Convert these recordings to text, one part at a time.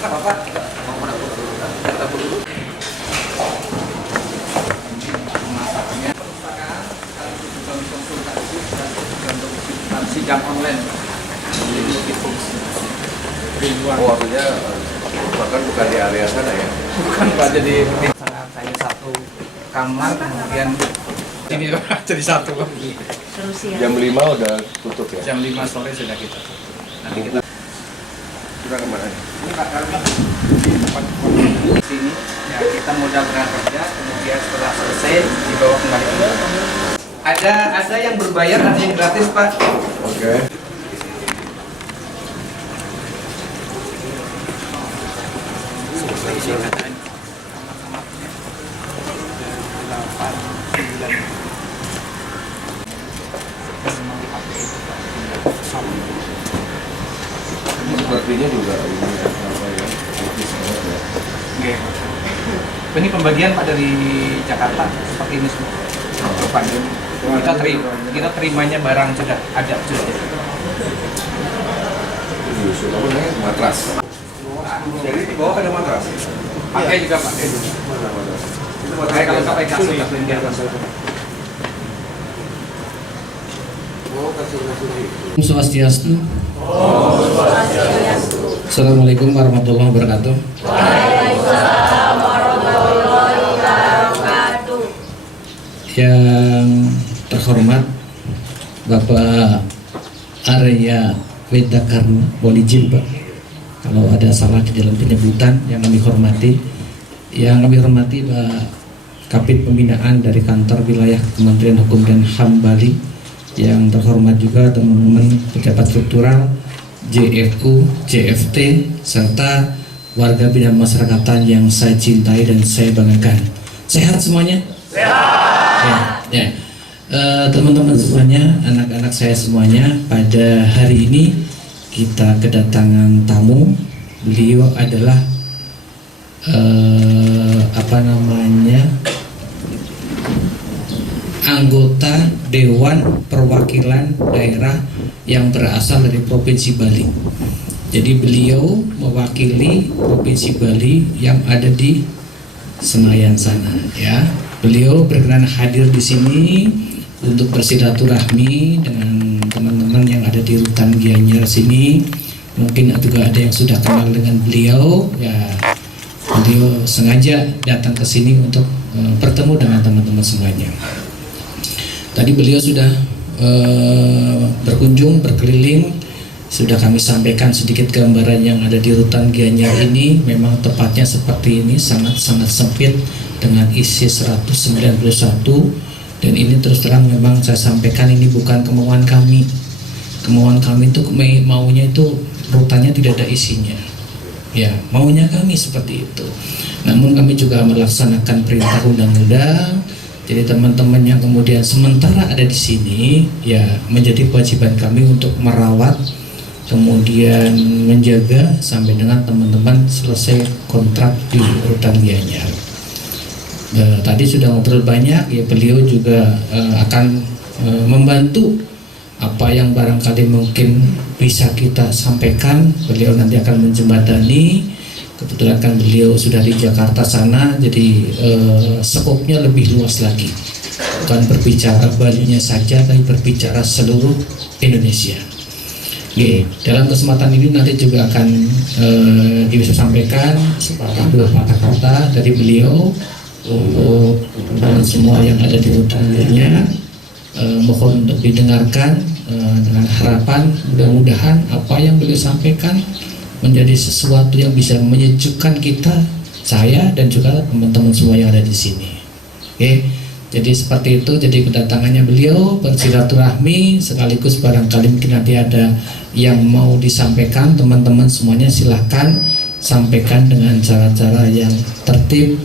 Bapak mau menabung dulu, menabung dulu. Masaknya perpustakaan sekaligus juga konsultasi dan untuk sidang online. Jadi lebih fungsi. Oh, artinya bahkan bukan di area sana ya? Bukan Pak, jadi saya satu kamar kemudian ini jadi satu lagi. Jam 5 udah tutup ya? Jam 5 sore sudah kita tutup. Nanti kita kemana? ini Pak kami di tempat di sini ya, kita modal berangkat kerja, kemudian setelah selesai dibawa kembali. Ada yang berbayar, ada yang gratis Pak. Oke. Sepertinya juga ini apa ya? Oke. Ini pembagian Pak dari Jakarta seperti ini semua. Pak, kita terimanya barang sudah ada sudah. Sudah namanya matras. Jadi di bawah ada matras. Pakai juga Pak. Mana matras? Pakai kalau sampai kasur ya. Swastiastu. Assalamualaikum warahmatullahi wabarakatuh. Waalaikumsalam warahmatullahi wabarakatuh. Yang terhormat Bapak Arya Wedakarno Bolijin, Pak. Kalau ada salah di dalam penyebutan yang kami hormati, Pak Kapit Pembinaan dari Kantor Wilayah Kementerian Hukum dan HAM Bali, yang terhormat juga teman-teman pejabat struktural JFU, JFT, serta warga binaan masyarakatan yang saya cintai dan saya banggakan. Sehat semuanya? Sehat. Ya. Teman-teman semuanya, anak-anak saya semuanya, pada hari ini kita kedatangan tamu. Beliau adalah anggota Dewan Perwakilan Daerah yang berasal dari Provinsi Bali. Jadi beliau mewakili Provinsi Bali yang ada di Senayan sana, ya. Beliau berkenan hadir di sini untuk bersilaturahmi dengan teman-teman yang ada di Rutan Gianyar sini. Mungkin juga ada yang sudah kenal dengan beliau, ya. Beliau sengaja datang ke sini untuk bertemu dengan teman-teman semuanya. Tadi beliau sudah berkunjung, berkeliling, sudah kami sampaikan sedikit gambaran yang ada di Rutan Gianyar ini. Memang tepatnya seperti ini, sangat-sangat sempit dengan isi 191, dan ini terus terang memang saya sampaikan ini bukan kemauan kami. Kemauan kami itu maunya itu rutannya tidak ada isinya. Ya, maunya kami seperti itu. Namun kami juga melaksanakan perintah undang-undang. Jadi teman-teman yang kemudian sementara ada di sini, ya menjadi kewajiban kami untuk merawat, kemudian menjaga sampai dengan teman-teman selesai kontrak di Rutan Gianyar. Tadi sudah ngobrol banyak, ya beliau juga akan membantu apa yang barangkali mungkin bisa kita sampaikan. Beliau nanti akan menjembatani. Kebetulan kan beliau sudah di Jakarta sana, jadi skopnya lebih luas lagi. Bukan berbicara Balinya saja, tapi berbicara seluruh Indonesia. Oke, dalam kesempatan ini nanti juga akan bisa sampaikan beberapa kata-kata dari beliau untuk teman semua yang ada di rutannya. Mohon untuk didengarkan dengan harapan mudah-mudahan apa yang beliau sampaikan menjadi sesuatu yang bisa menyejukkan kita, saya dan juga teman-teman semua yang ada di sini. Oke, jadi seperti itu. Jadi kedatangannya beliau bersilaturahmi sekaligus barangkali mungkin nanti ada yang mau disampaikan, teman-teman semuanya silahkan sampaikan dengan cara-cara yang tertib,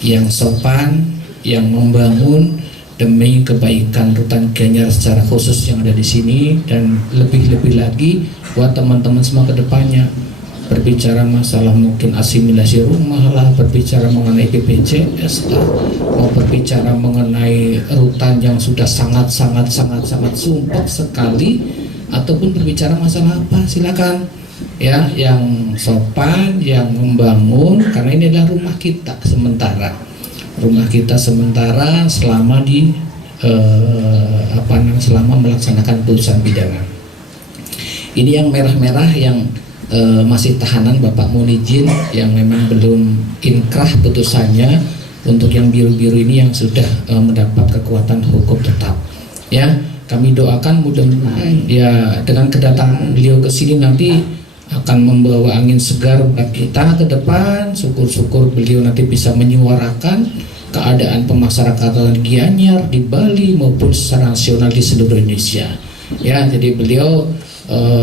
yang sopan, yang membangun demi kebaikan Rutan Gianyar secara khusus yang ada di sini, dan lebih-lebih lagi buat teman-teman semua ke depannya. Berbicara masalah mungkin asimilasi rumah lah, berbicara mengenai BPJS lah, mau berbicara mengenai rutan yang sudah sangat sumpah sekali, ataupun berbicara masalah apa, silakan ya, yang sopan, yang membangun, karena ini adalah rumah kita sementara. Rumah kita sementara selama di selama melaksanakan putusan pidana. Ini yang merah-merah yang masih tahanan, Bapak mohon izin, yang memang belum inkrah putusannya. Untuk yang biru-biru ini yang sudah mendapat kekuatan hukum tetap. Ya, kami doakan mudah-mudahan ya dengan kedatangan beliau ke sini nanti akan membawa angin segar buat kita ke depan. Syukur-syukur beliau nanti bisa menyuarakan keadaan pemasyarakatan Gianyar di Bali maupun secara nasional di seluruh Indonesia. Ya, jadi beliau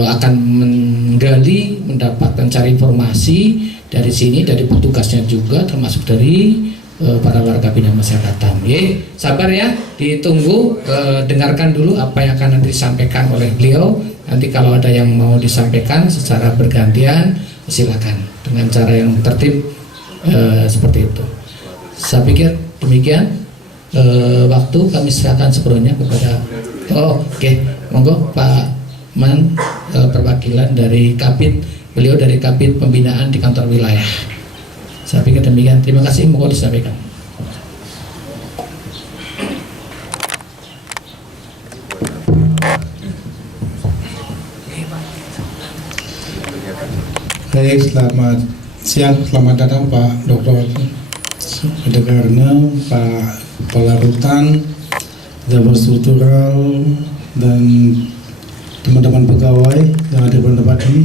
akan menggali, mendapatkan cari informasi dari sini, dari petugasnya juga, termasuk dari para warga binaan masyarakatan. Sabar ya, ditunggu, dengarkan dulu apa yang akan nanti disampaikan oleh beliau. Nanti kalau ada yang mau disampaikan secara bergantian, silakan dengan cara yang tertib seperti itu. Saya pikir demikian. Waktu kami serahkan sepenuhnya kepada Oke. Monggo Pak Man, perwakilan dari Kabid, beliau dari Kabid Pembinaan di kantor wilayah. Saya pikir demikian. Terima kasih. Monggo disampaikan. Baik, selamat siang, selamat datang Pak Dr. Sudegarno, Pak Kepala Rutan, Jabar Struktural, dan teman-teman pegawai yang ada pada tempat ini,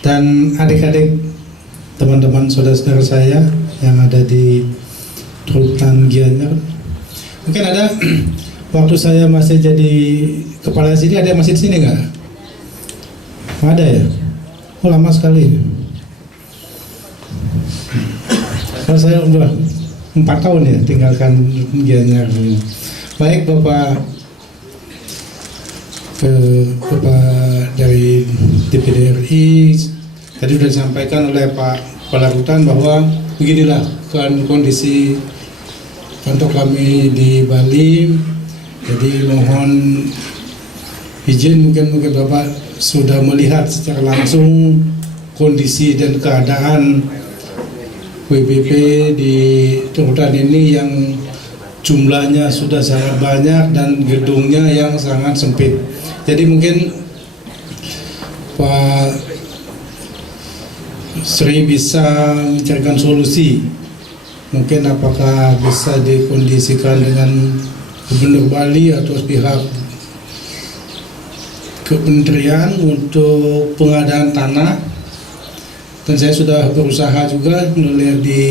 dan adik-adik, teman-teman saudara-saudara saya yang ada di Rutan Gianyar. Mungkin ada waktu saya masih jadi kepala sini, ada yang masih di sini nggak? Ada ya? Oh, lama sekali. Kalau saya udah 4 tahun ya tinggalkan Gianyar. Baik Bapak dari DPD RI, tadi sudah disampaikan oleh Pak Kepala Rutan bahwa beginilah kondisi kantor kami di Bali. Jadi mohon izin, mungkin Bapak sudah melihat secara langsung kondisi dan keadaan WBP di Rutan ini yang jumlahnya sudah sangat banyak dan gedungnya yang sangat sempit. Jadi mungkin Pak Sri bisa mencarikan solusi. Mungkin apakah bisa dikondisikan dengan Gubernur Bali atau pihak Kementerian untuk pengadaan tanah. Dan saya sudah berusaha juga melihat di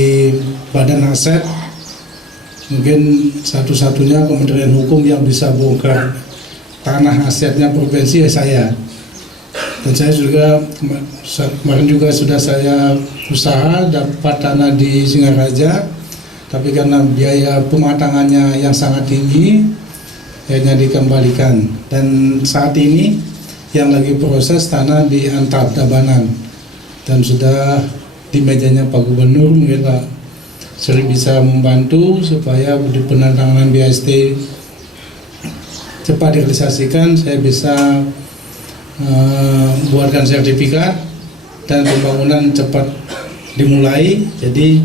Badan Aset. Mungkin satu-satunya Kementerian Hukum yang bisa bongkar tanah asetnya provinsi ya saya. Dan saya juga kemarin juga sudah saya usaha dapat tanah di Singaraja, tapi karena biaya pematangannya yang sangat tinggi, akhirnya dikembalikan. Dan saat ini yang lagi proses tanah di Antap Tabanan, dan sudah di mejanya Pak Gubernur. Mungkin Pak Sri bisa membantu supaya di penandatanganan BST cepat direalisasikan. Saya bisa buatkan sertifikat dan pembangunan cepat dimulai. Jadi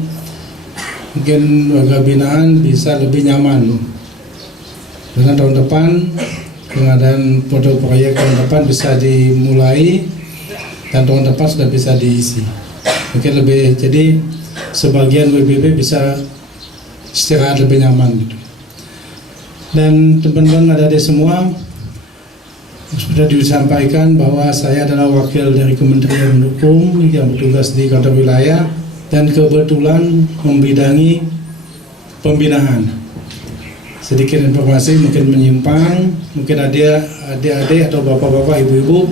mungkin warga binaan bisa lebih nyaman. Dengan tahun depan pengadaan proyek tahun depan bisa dimulai dan tahun depan sudah bisa diisi. Mungkin lebih, jadi sebagian WBP bisa istirahat lebih nyaman gitu. Dan teman-teman ada di semua sudah disampaikan bahwa saya adalah wakil dari Kementerian Hukum yang bertugas di kantor wilayah dan kebetulan membidangi pembinaan. Sedikit informasi mungkin menyimpang, mungkin ada adik-adik atau bapak-bapak, ibu-ibu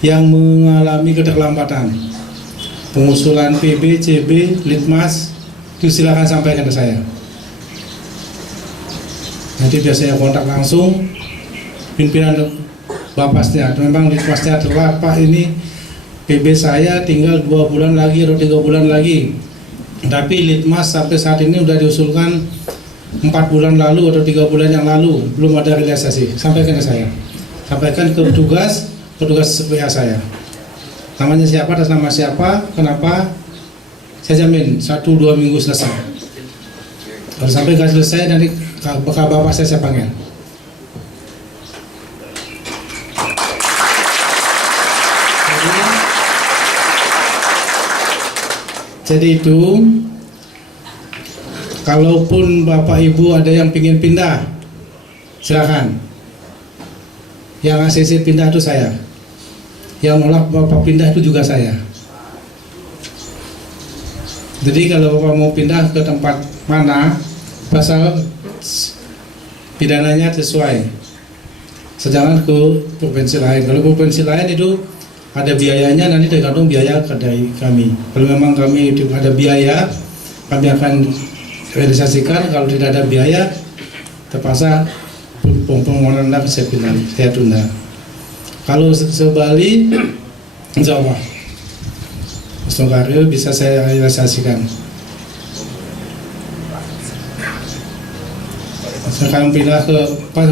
yang mengalami keterlambatan pengusulan PB, CB, Litmas, itu silakan sampaikan ke saya. Nanti biasanya kontak langsung pimpinan Bapasnya. Memang Litmasnya telat Pak, ini PB saya tinggal 2 bulan lagi atau 3 bulan lagi. Tapi Litmas sampai saat ini sudah diusulkan 4 bulan lalu atau 3 bulan yang lalu, belum ada realisasi. Sampaikan ke saya. Sampaikan ke petugas WA saya. namanya siapa, atas nama siapa, kenapa, saya jamin 1-2 minggu selesai. Kalau sampai nggak selesai, nanti bakal bapak saya panggil. Jadi itu, kalaupun bapak ibu ada yang pingin pindah, silakan. Yang ACC pindah itu saya, yang nolak bapak pindah itu juga saya. Jadi kalau bapak mau pindah ke tempat mana, pasal pidananya sesuai. Sejalan ke provinsi lain. Kalau provinsi lain itu ada biayanya, nanti tergantung biaya dari kami. Kalau memang kami ada biaya, kami akan realisasikan. Kalau tidak ada biaya, terpaksa permohonan saya tunda. Kalau sebalik, insya Allah Karyo bisa saya realisasikan. Sekarang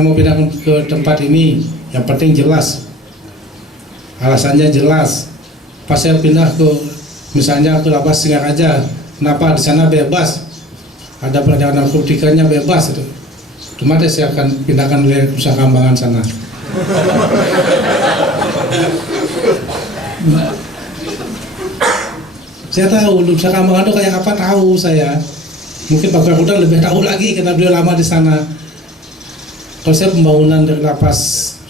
mau pindah ke tempat ini, yang penting jelas. Alasannya jelas. Pas saya pindah ke, misalnya ke Lapas Singaraja, kenapa di sana bebas, ada perjalanan narkotikanya bebas itu, otomatis saya akan pindahkan ke Nusa Kambangan sana. Saya tahu Nusa Kambangan itu kayak apa, tahu saya. Mungkin Pak Garuda lebih tahu lagi karena beliau lama di sana. Kalau saya pembangunan dari lapas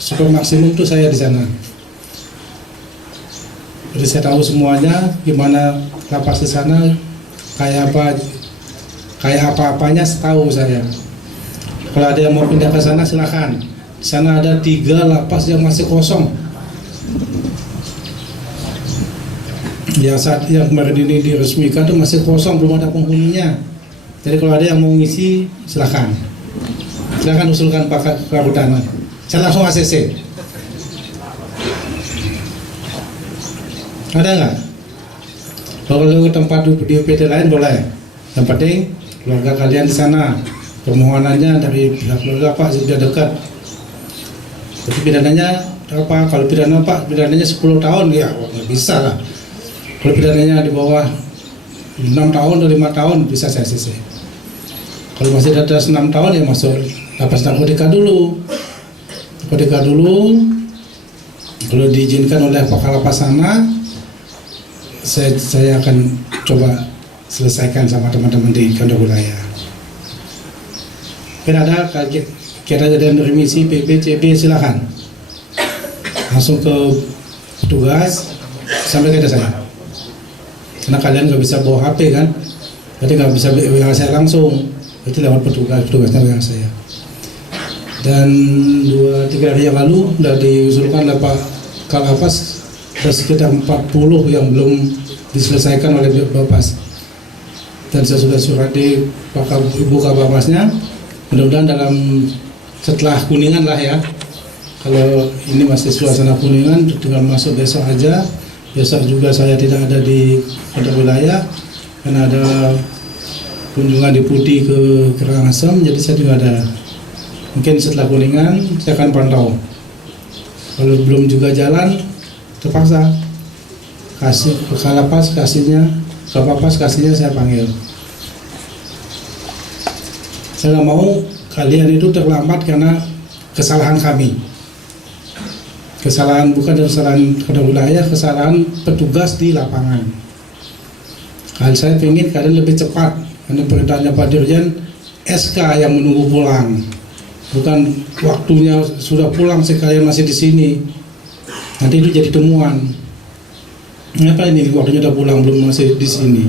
super maksimum itu saya di sana. Jadi saya tahu semuanya, gimana lapas di sana, kayak apa-apanya tahu saya. Kalau ada yang mau pindah ke sana silakan. Di sana ada 3 lapas yang masih kosong. Yang kemarin ini diresmikan itu masih kosong, belum ada penghuninya. Jadi kalau ada yang mau ngisi silakan. Silakan usulkan Pak Kahutana. Saya langsung ACC. Ada nggak? Kalau ke tempat di UPT lain boleh. Yang penting keluarga kalian di sana. Permohonannya dari pihak keluarga Pak sudah dekat. Tapi pidananya apa? Kalau pidana Pak, pidananya 10 tahun ya nggak bisa lah. Kalau pidananya di bawah 6 tahun atau 5 tahun bisa saya ACC. Kalau masih di atas 6 tahun ya masuk lapas narkotika dulu. Narkotika dulu. Kalau diizinkan oleh Pak Kalapas sana, saya akan coba selesaikan sama teman-teman di kantor wilayah. Kan ada kita ada remisi PPCB silakan langsung ke petugas sampai ke saya. Karena kalian nggak bisa bawa HP kan, jadi nggak bisa WA saya langsung, itu lewat petugasnya WA saya. Dan 2-3 hari yang lalu sudah diusulkan oleh Pak Kalapas ada sekitar 40 yang belum diselesaikan oleh Bapas. Dan saya sudah surat di Pak Ibu Kabapasnya, mudah-mudahan dalam setelah Kuningan lah ya. Kalau ini masih suasana Kuningan, tinggal masuk besok aja. Besok juga saya tidak ada di kantor wilayah karena ada kunjungan deputi ke Karangasem, jadi saya juga ada. Mungkin setelah Kuningan saya akan pantau. Kalau belum juga jalan, terpaksa kasih Kalapas kasihnya saya panggil. Saya nggak mau kalian itu terlambat karena kesalahan kami. Kesalahan bukan kesalahan kantor wilayah, kesalahan petugas di lapangan. Kalau saya ingin kalian lebih cepat, karena perintahnya Pak Dirjen SK yang menunggu pulang, bukan waktunya sudah pulang sekalian masih di sini. Nanti itu jadi temuan. Kenapa ini waktunya udah pulang belum masih di sini?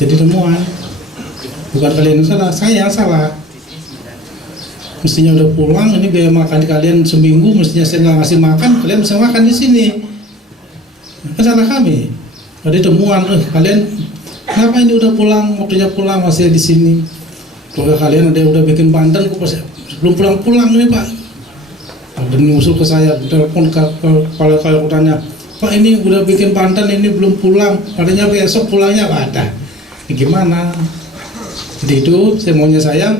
Jadi temuan. Bukan kalian salah, saya salah. Mestinya udah pulang, ini biaya makan kalian seminggu, mestinya saya nggak ngasih makan, kalian bisa makan di sini. Kan salah kami. Ada temuan, kalian kenapa ini udah pulang, waktunya pulang masih di sini? Keluarga kalian ada yang udah bikin bandan, belum pulang-pulang nih Pak. Dan nyusul ke saya, telepon ke kepala kotanya, Pak ini udah bikin bandan, ini belum pulang, katanya besok pulangnya nggak ada. Ini gimana? Jadi itu saya maunya saya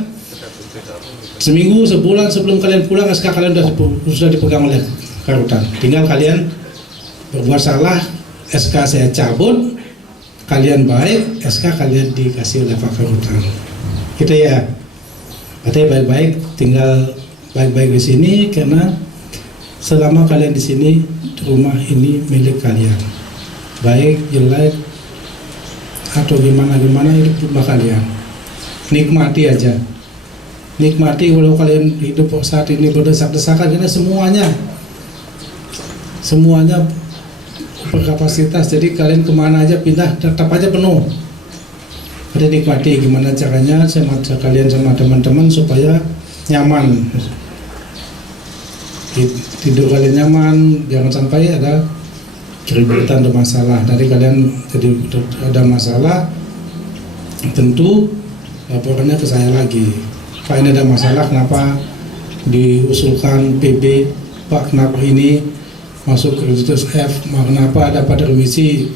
seminggu, sebulan sebelum kalian pulang SK kalian sudah dipegang oleh Karutan. Tinggal kalian berbuat salah, SK saya cabut, kalian baik, SK kalian dikasih oleh Pak Karutan. Gitu ya. Katanya baik-baik, tinggal baik-baik di sini karena selama kalian di sini rumah ini milik kalian. Baik, jelek atau gimana itu rumah kalian. Nikmati aja. Nikmati walau kalian hidup saat ini berdesak-desakan karena semuanya berkapasitas, jadi kalian kemana aja pindah tetap aja penuh. Jadi nikmati gimana caranya sama kalian sama teman-teman supaya nyaman, tidur kalian nyaman, jangan sampai ada keributan atau masalah. Dari kalian jadi ada masalah, tentu laporannya ke saya lagi. Pak, ini ada masalah, kenapa diusulkan PB, Pak kenapa ini masuk ke Kreditus F, kenapa ada pada remisi,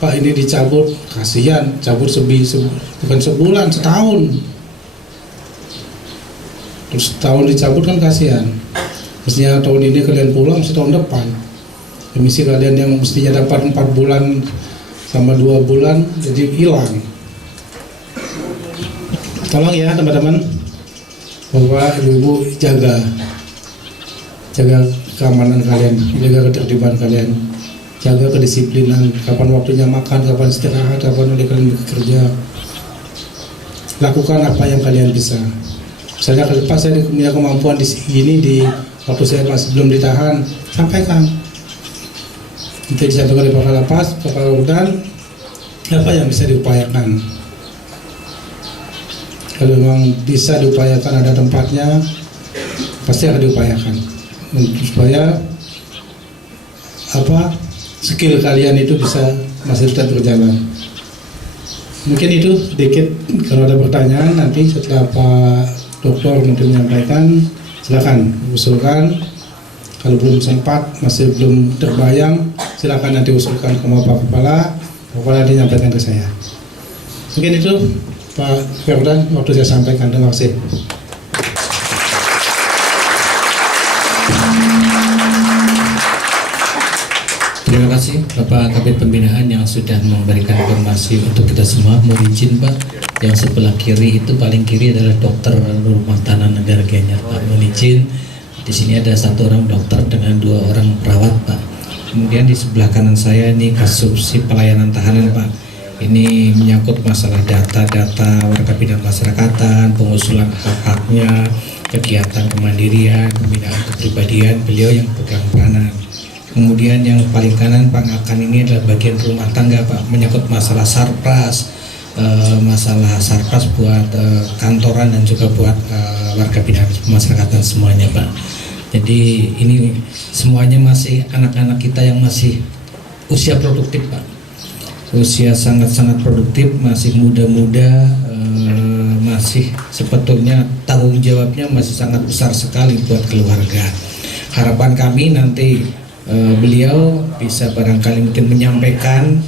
Pak ini dicabut, kasihan, cabut bukan sebulan, setahun. Terus setahun dicabut kan kasihan. Mestinya tahun ini kalian pulang, tahun depan. Remisi kalian yang mestinya dapat 4 bulan sama 2 bulan, jadi hilang. Tolong ya teman-teman, Bapak, Ibu, jaga keamanan kalian, jaga ketertiban kalian, jaga kedisiplinan, kapan waktunya makan, kapan istirahat, kapan kalian bekerja. Lakukan apa yang kalian bisa. Misalnya kalau pas saya punya kemampuan di sini, di waktu saya masih belum ditahan, sampaikan. Nanti disampaikan oleh Pak Lapas, Pak Rutan, apa yang bisa diupayakan. Kalau memang bisa diupayakan ada tempatnya, pasti akan diupayakan. Supaya skill kalian itu bisa masih tetap berjalan. Mungkin itu sedikit. Kalau ada pertanyaan nanti setelah Pak Dokter nanti menyampaikan, silakan usulkan. Kalau belum sempat, masih belum terbayang, silakan nanti usulkan ke Pak Kepala nanti menyampaikan ke saya. Mungkin itu Pak Ferdan waktu saya sampaikan. Terima kasih. Terima kasih Bapak Kabid Pembinaan yang sudah memberikan informasi untuk kita semua. Mohon izin Pak, yang sebelah kiri itu paling kiri adalah Dokter Rumah Tahanan Negara Gianyar Pak. Mohon izin, di sini ada 1 orang dokter dengan 2 orang perawat Pak. Kemudian di sebelah kanan saya ini kasus pelayanan tahanan Pak. Ini menyangkut masalah data-data warga binaan masyarakatan, pengusulan hak-haknya, kegiatan kemandirian, pembinaan kepribadian, beliau yang pegang peranan. Kemudian yang paling kanan Pak Ngakan ini adalah bagian rumah tangga Pak, menyangkut masalah sarpras, buat kantoran dan juga buat warga binaan masyarakatan semuanya Pak. Jadi ini semuanya masih anak-anak kita yang masih usia produktif Pak. Usia sangat-sangat produktif, masih muda-muda, masih sebetulnya tanggung jawabnya masih sangat besar sekali buat keluarga. Harapan kami nanti beliau bisa barangkali mungkin menyampaikan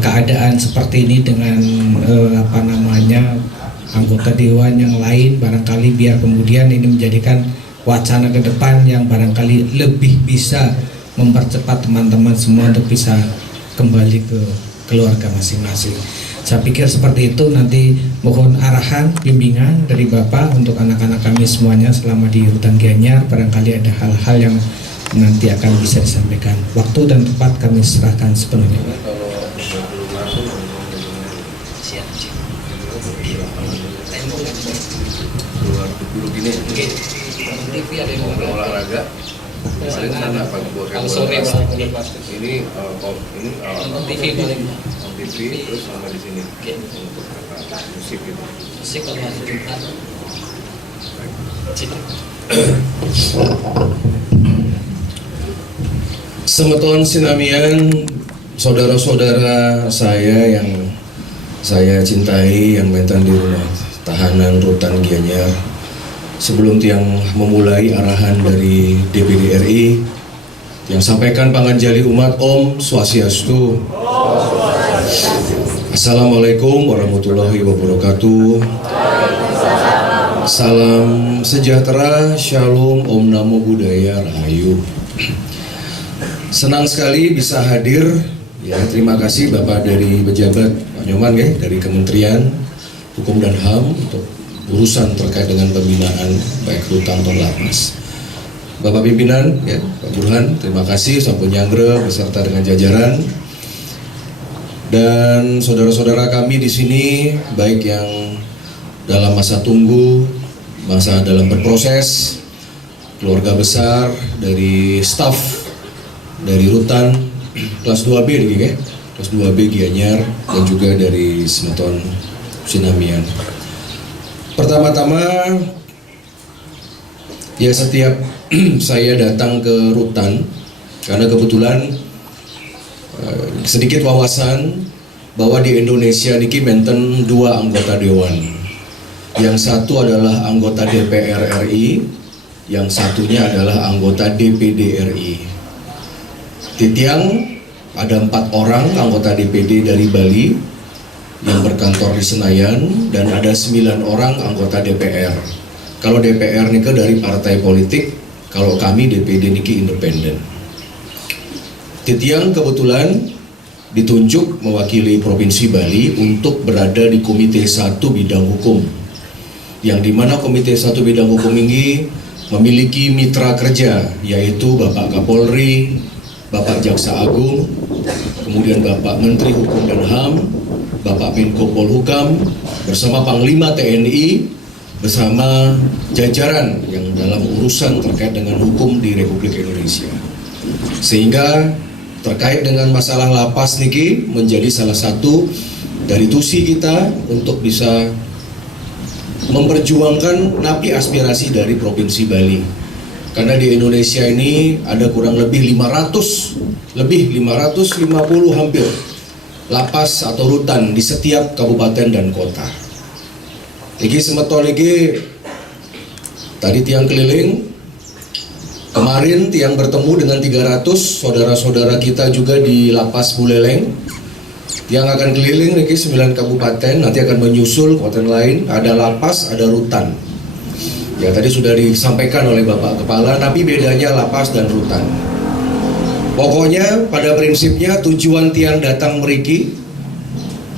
keadaan seperti ini dengan anggota dewan yang lain, barangkali biar kemudian ini menjadikan wacana ke depan yang barangkali lebih bisa mempercepat teman-teman semua untuk bisa kembali ke keluarga masing-masing. Saya pikir seperti itu. Nanti mohon arahan, bimbingan dari Bapak untuk anak-anak kami semuanya selama di Rutan Gianyar. Barangkali ada hal-hal yang nanti akan bisa disampaikan. Waktu dan tempat kami serahkan sepenuhnya. Duduk gini, TV ada yang olahraga. Paling mana Pak kalau sore ini nonton TV paling TV terus sama di sini untuk musik gitu. musik kalau masih Jumat. Semeton sinamian saudara-saudara saya yang saya cintai yang mentan di rumah tahanan Rutan Gianyar. Sebelum tiang memulai arahan dari DPD RI yang sampaikan panganjali umat Om Swastiastu. Assalamualaikum warahmatullahi wabarakatuh. Salam sejahtera, Shalom, Om Namo Buddhaya, Rahayu. Senang sekali bisa hadir Ya, terima kasih Bapak dari pejabat Pak Nyoman ya, dari Kementerian Hukum dan HAM untuk urusan terkait dengan pembinaan baik rutan atau lapas. Bapak pimpinan, ya, Pak Burhan, terima kasih, Sampun Nyangre beserta dengan jajaran dan saudara-saudara kami di sini, baik yang dalam masa tunggu, masa dalam berproses, keluarga besar dari staf dari rutan kelas 2B nih, ya, kelas 2B Gianyar dan juga dari Semeton Sinamian. Pertama-tama, ya setiap saya datang ke rutan karena kebetulan sedikit wawasan bahwa di Indonesia niki menten 2 anggota dewan. Yang satu adalah anggota DPR RI, yang satunya adalah anggota DPD RI. Titiang ada 4 orang anggota DPD dari Bali yang berkantor di Senayan dan ada 9 orang anggota DPR. Kalau DPR niki dari partai politik, kalau kami DPD niki independen. Titiang kebetulan ditunjuk mewakili Provinsi Bali untuk berada di Komite 1 Bidang Hukum, yang dimana Komite 1 Bidang Hukum ini memiliki mitra kerja, yaitu Bapak Kapolri, Bapak Jaksa Agung, kemudian Bapak Menteri Hukum dan HAM, Bapak Menko Polhukam, bersama Panglima TNI, bersama jajaran yang dalam urusan terkait dengan hukum di Republik Indonesia. Sehingga terkait dengan masalah lapas niki menjadi salah satu dari tusi kita untuk bisa memperjuangkan napi aspirasi dari Provinsi Bali. Karena di Indonesia ini ada kurang lebih 550 hampir lapas atau rutan di setiap kabupaten dan kota. Iki Semeton iki tadi tiang keliling, kemarin tiang bertemu dengan 300 saudara-saudara kita juga di Lapas Buleleng yang akan keliling niki 9 kabupaten, nanti akan menyusul kabupaten lain, ada lapas, ada rutan. Ya tadi sudah disampaikan oleh Bapak Kepala, tapi bedanya lapas dan rutan. Pokoknya pada prinsipnya tujuan tiang datang meriki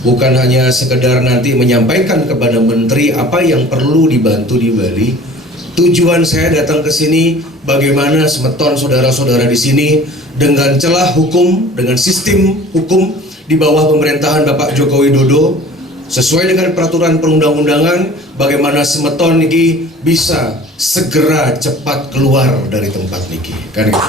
bukan hanya sekedar nanti menyampaikan kepada menteri apa yang perlu dibantu di Bali. Tujuan saya datang ke sini bagaimana Semeton saudara-saudara di sini dengan celah hukum, dengan sistem hukum di bawah pemerintahan Bapak Joko Widodo sesuai dengan peraturan perundang-undangan, bagaimana Semeton niki bisa segera cepat keluar dari tempat niki. Kan itu.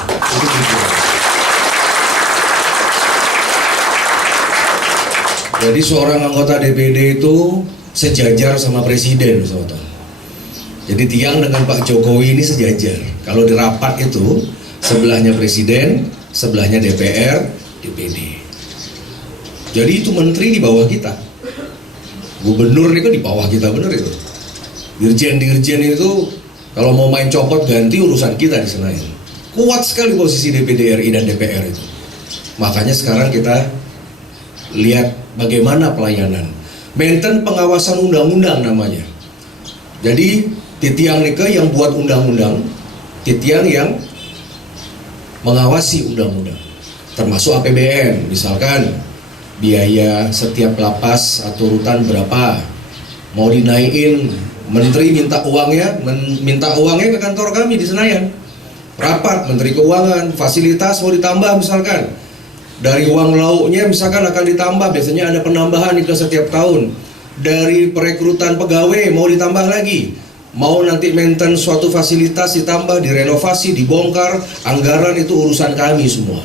Jadi seorang anggota DPD itu sejajar sama presiden, saudara. Jadi tiang dengan Pak Jokowi ini sejajar. Kalau di rapat itu sebelahnya presiden, sebelahnya DPR, DPD. Jadi itu menteri di bawah kita, gubernur itu di bawah kita, bener itu. Dirjen-dirjen itu kalau mau main copot ganti urusan kita di Senayan. Kuat sekali posisi DPD RI dan DPR itu. Makanya sekarang kita lihat bagaimana pelayanan. Maintain pengawasan undang-undang namanya. Jadi titiang nike yang buat undang-undang, titiang yang mengawasi undang-undang, termasuk APBN, misalkan biaya setiap lapas atau rutan berapa, mau dinaikin, menteri minta uangnya ke kantor kami di Senayan, rapat menteri keuangan, fasilitas mau ditambah misalkan, dari uang lauknya misalkan akan ditambah, biasanya ada penambahan itu setiap tahun, dari perekrutan pegawai mau ditambah lagi, mau nanti maintain suatu fasilitas ditambah, direnovasi, dibongkar, anggaran itu urusan kami semua.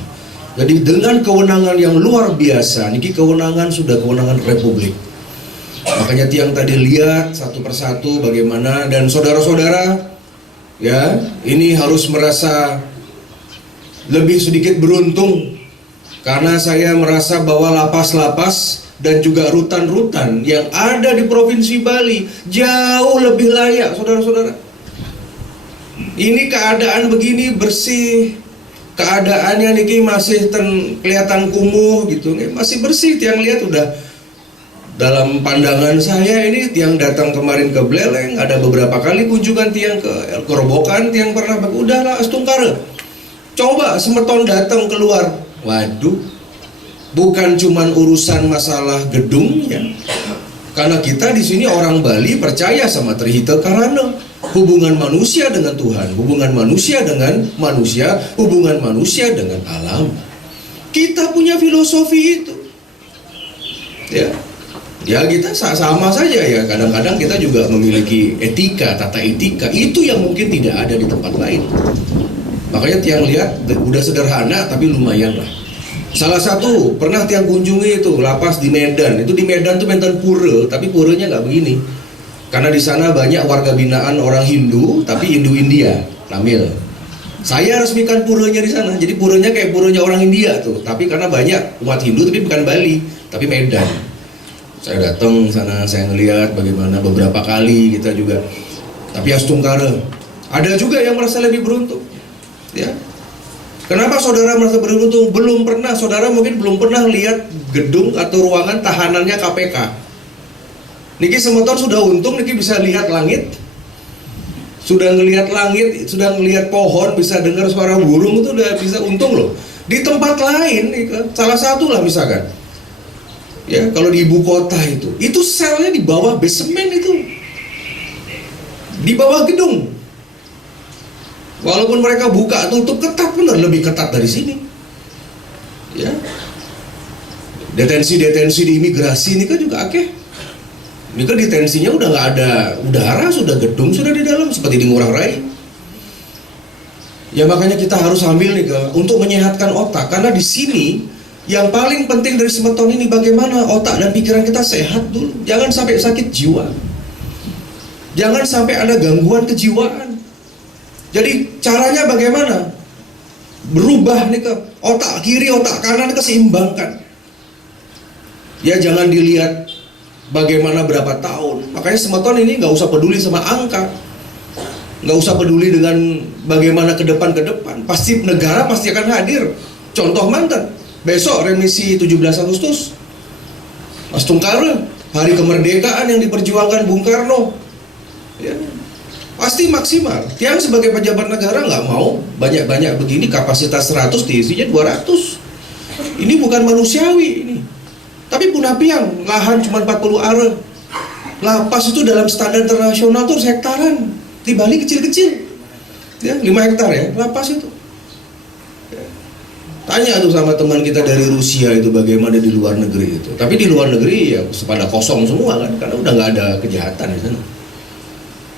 Jadi dengan kewenangan yang luar biasa, niki kewenangan sudah kewenangan Republik. Makanya tiang tadi lihat satu persatu bagaimana, dan saudara-saudara ya ini harus merasa lebih sedikit beruntung karena saya merasa bahwa lapas-lapas dan juga rutan-rutan yang ada di Provinsi Bali jauh lebih layak, saudara-saudara. Ini keadaan begini bersih, keadaannya niki masih kelihatan kumuh gitu, masih bersih. Tiang lihat udah, dalam pandangan saya ini tiang datang kemarin ke Buleleng, ada beberapa kali kunjungan tiang ke Gerobokan, tiang pernah udahlah Astungkara. Coba Semeton datang keluar, waduh, Bukan cuman urusan masalah gedungnya. Karena kita di sini orang Bali percaya sama Trihita Karana. Hubungan manusia dengan Tuhan, hubungan manusia dengan manusia, hubungan manusia dengan alam. Kita punya filosofi itu. Ya kita sama saja ya. Kadang-kadang kita juga memiliki etika, tata etika. Itu yang mungkin tidak ada di tempat lain. Makanya tiang lihat udah sederhana tapi lumayan lah. Salah satu pernah tiang kunjungi itu lapas di Medan. Itu di Medan tuh Medan pura, tapi puranya nggak begini. Karena di sana banyak warga binaan orang Hindu, tapi Hindu India, Tamil. Saya resmikan puranya di sana. Jadi puranya kayak puranya orang India tuh. Tapi karena banyak umat Hindu, tapi bukan Bali, tapi Medan. Saya datang sana, saya ngelihat bagaimana beberapa kali kita juga. Tapi Astungkara, ada juga yang merasa lebih beruntung. Ya. Kenapa saudara merasa beruntung? Belum pernah, saudara mungkin belum pernah lihat gedung atau ruangan tahanannya KPK. Niki semotor sudah untung, Niki bisa lihat langit, sudah ngelihat langit, sudah ngelihat pohon, bisa dengar suara burung, itu udah bisa untung loh. Di tempat lain, salah satu lah misalkan, ya kalau di ibu kota itu selnya di bawah basement itu, di bawah gedung. Walaupun mereka buka tutup ketat, benar lebih ketat dari sini. Ya, detensi di imigrasi ini kan juga akeh. Ini kan detensinya udah nggak ada udara, sudah gedung sudah di dalam seperti di Ngurah Rai. Ya makanya kita harus ambil nih untuk menyehatkan otak, karena di sini yang paling penting dari semeton ini bagaimana otak dan pikiran kita sehat dulu. Jangan sampai sakit jiwa, jangan sampai ada gangguan kejiwaan. Jadi caranya bagaimana? Berubah nih ke otak kiri, otak kanan keseimbangkan. Ya jangan dilihat bagaimana berapa tahun. Makanya semeton ini nggak usah peduli sama angka, nggak usah peduli dengan bagaimana ke depan. Pasti negara pasti akan hadir. Contoh mantan, besok remisi 17 Agustus, Astungkara, hari kemerdekaan yang diperjuangkan Bung Karno. Ya, pasti maksimal. Tiang sebagai pejabat negara nggak mau banyak-banyak begini, kapasitas 100 diisinya 200. Ini bukan manusiawi ini. Tapi Punapiang, lahan cuma 40 are. Lapas itu dalam standar internasional tuh hektaran. Di Bali kecil-kecil. Ya, 5 hektar ya, lapas itu. Ya. Tanya tuh sama teman kita dari Rusia itu bagaimana di luar negeri itu. Tapi di luar negeri ya pada kosong semua kan, karena udah nggak ada kejahatan di sana.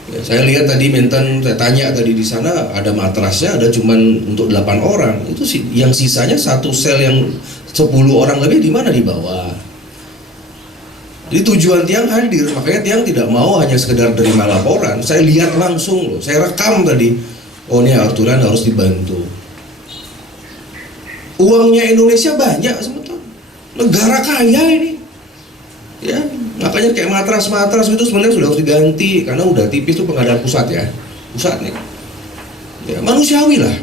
Ya, saya lihat tadi saya tanya tadi di sana ada matrasnya ada cuman untuk 8 orang. Itu sih yang sisanya satu sel yang 10 orang lebih di mana di bawah. Jadi tujuan tiang hadir, makanya tiang tidak mau hanya sekedar terima laporan. Saya lihat langsung loh, saya rekam tadi. Oh ini aturan harus dibantu. Uangnya Indonesia banyak sebetulnya. Negara kaya ini. Ya, makanya kayak matras itu sebenarnya sudah harus diganti karena udah tipis tuh pengadaan pusat ya. Pusat nih. Ya, manusiawi lah.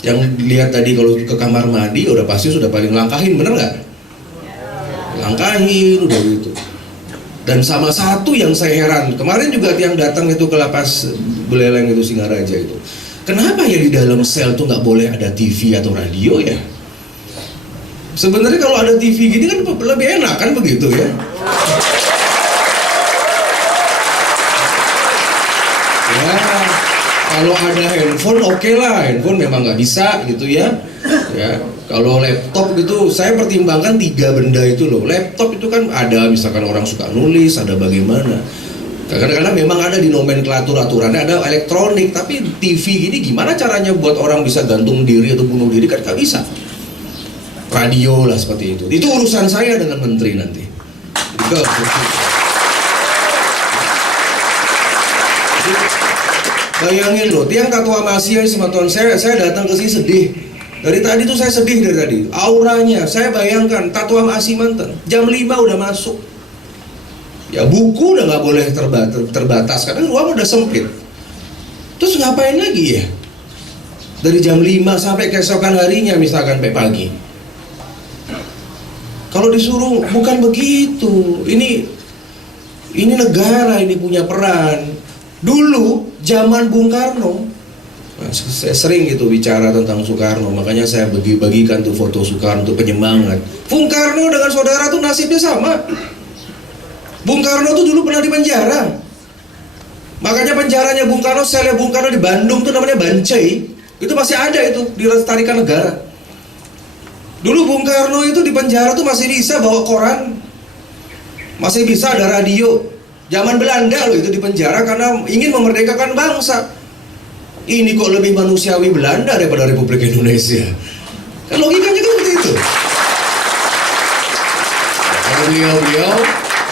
Yang lihat tadi kalau ke kamar mandi udah pasti sudah paling langkahin, bener nggak? Langkahin udah gitu. Dan sama satu yang saya heran, kemarin juga yang datang itu ke lapas Buleleng itu Singaraja itu. Kenapa ya di dalam sel tuh nggak boleh ada TV atau radio ya? Sebenarnya kalau ada TV gini kan lebih enak kan begitu ya? Ya, kalau ada handphone oke lah, handphone memang nggak bisa gitu ya. Ya, kalau laptop gitu, saya pertimbangkan 3 benda itu loh. Laptop itu kan ada, misalkan orang suka nulis, ada bagaimana. Kadang-kadang memang ada di nomenklatur aturannya ada elektronik, tapi TV gini gimana caranya buat orang bisa gantung diri atau bunuh diri kan nggak bisa. Radio lah seperti itu. Itu urusan saya dengan menteri nanti. Bayangin loh, tiang Katua Masih Semeton saya datang ke sini sedih. Dari tadi tuh saya sedih dari tadi. Auranya, saya bayangkan Katua Masih mantan. Jam 5 udah masuk. Ya buku udah nggak boleh terbatas karena ruang udah sempit. Terus ngapain lagi ya? Dari jam 5 sampai keesokan harinya misalkan sampai pagi. Kalau disuruh bukan begitu. Ini negara ini punya peran. Dulu zaman Bung Karno, Nah, saya sering gitu bicara tentang Soekarno, makanya saya bagikan tuh foto Soekarno untuk penyemangat. Bung Karno dengan saudara tuh nasibnya sama. Bung Karno tuh dulu pernah di penjara. Makanya penjaranya Bung Karno, selnya Bung Karno di Bandung tuh namanya Bancai. Itu masih ada itu, dilestarikan negara. Dulu Bung Karno itu di penjara tuh masih bisa bawa koran, masih bisa ada radio. Zaman Belanda loh itu di penjara karena ingin memerdekakan bangsa. Ini kok lebih manusiawi Belanda daripada Republik Indonesia. Kan logikanya kan seperti itu. Karena beliau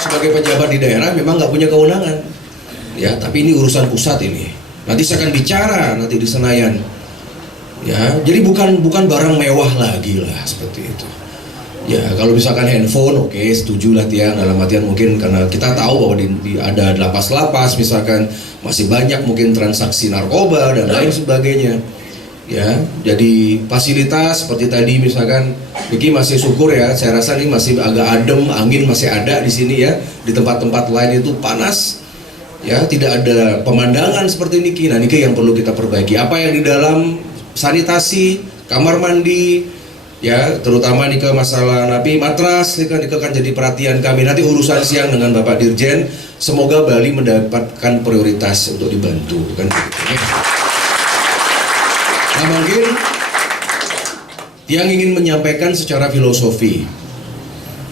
sebagai pejabat di daerah memang nggak punya kewenangan. Ya, tapi ini urusan pusat ini. Nanti saya akan bicara nanti di Senayan. Ya, jadi bukan barang mewah lagi lah seperti itu. Ya, kalau misalkan handphone, oke, setuju lah Tiang, dalam artian mungkin karena kita tahu bahwa ada lapas-lapas, misalkan masih banyak mungkin transaksi narkoba dan lain sebagainya. Ya, jadi fasilitas seperti tadi misalkan, Vicky masih syukur ya, saya rasa ini masih agak adem, angin masih ada di sini ya. Di tempat-tempat lain itu panas, ya, tidak ada pemandangan seperti Niki. Nah, Niki yang perlu kita perbaiki. Apa yang di dalam sanitasi, kamar mandi, ya, terutama nih ke masalah napi matras, ini kan jadi perhatian kami. Nanti urusan siang dengan Bapak Dirjen, semoga Bali mendapatkan prioritas untuk dibantu kan gitu. Nah, mungkin yang ingin menyampaikan secara filosofi.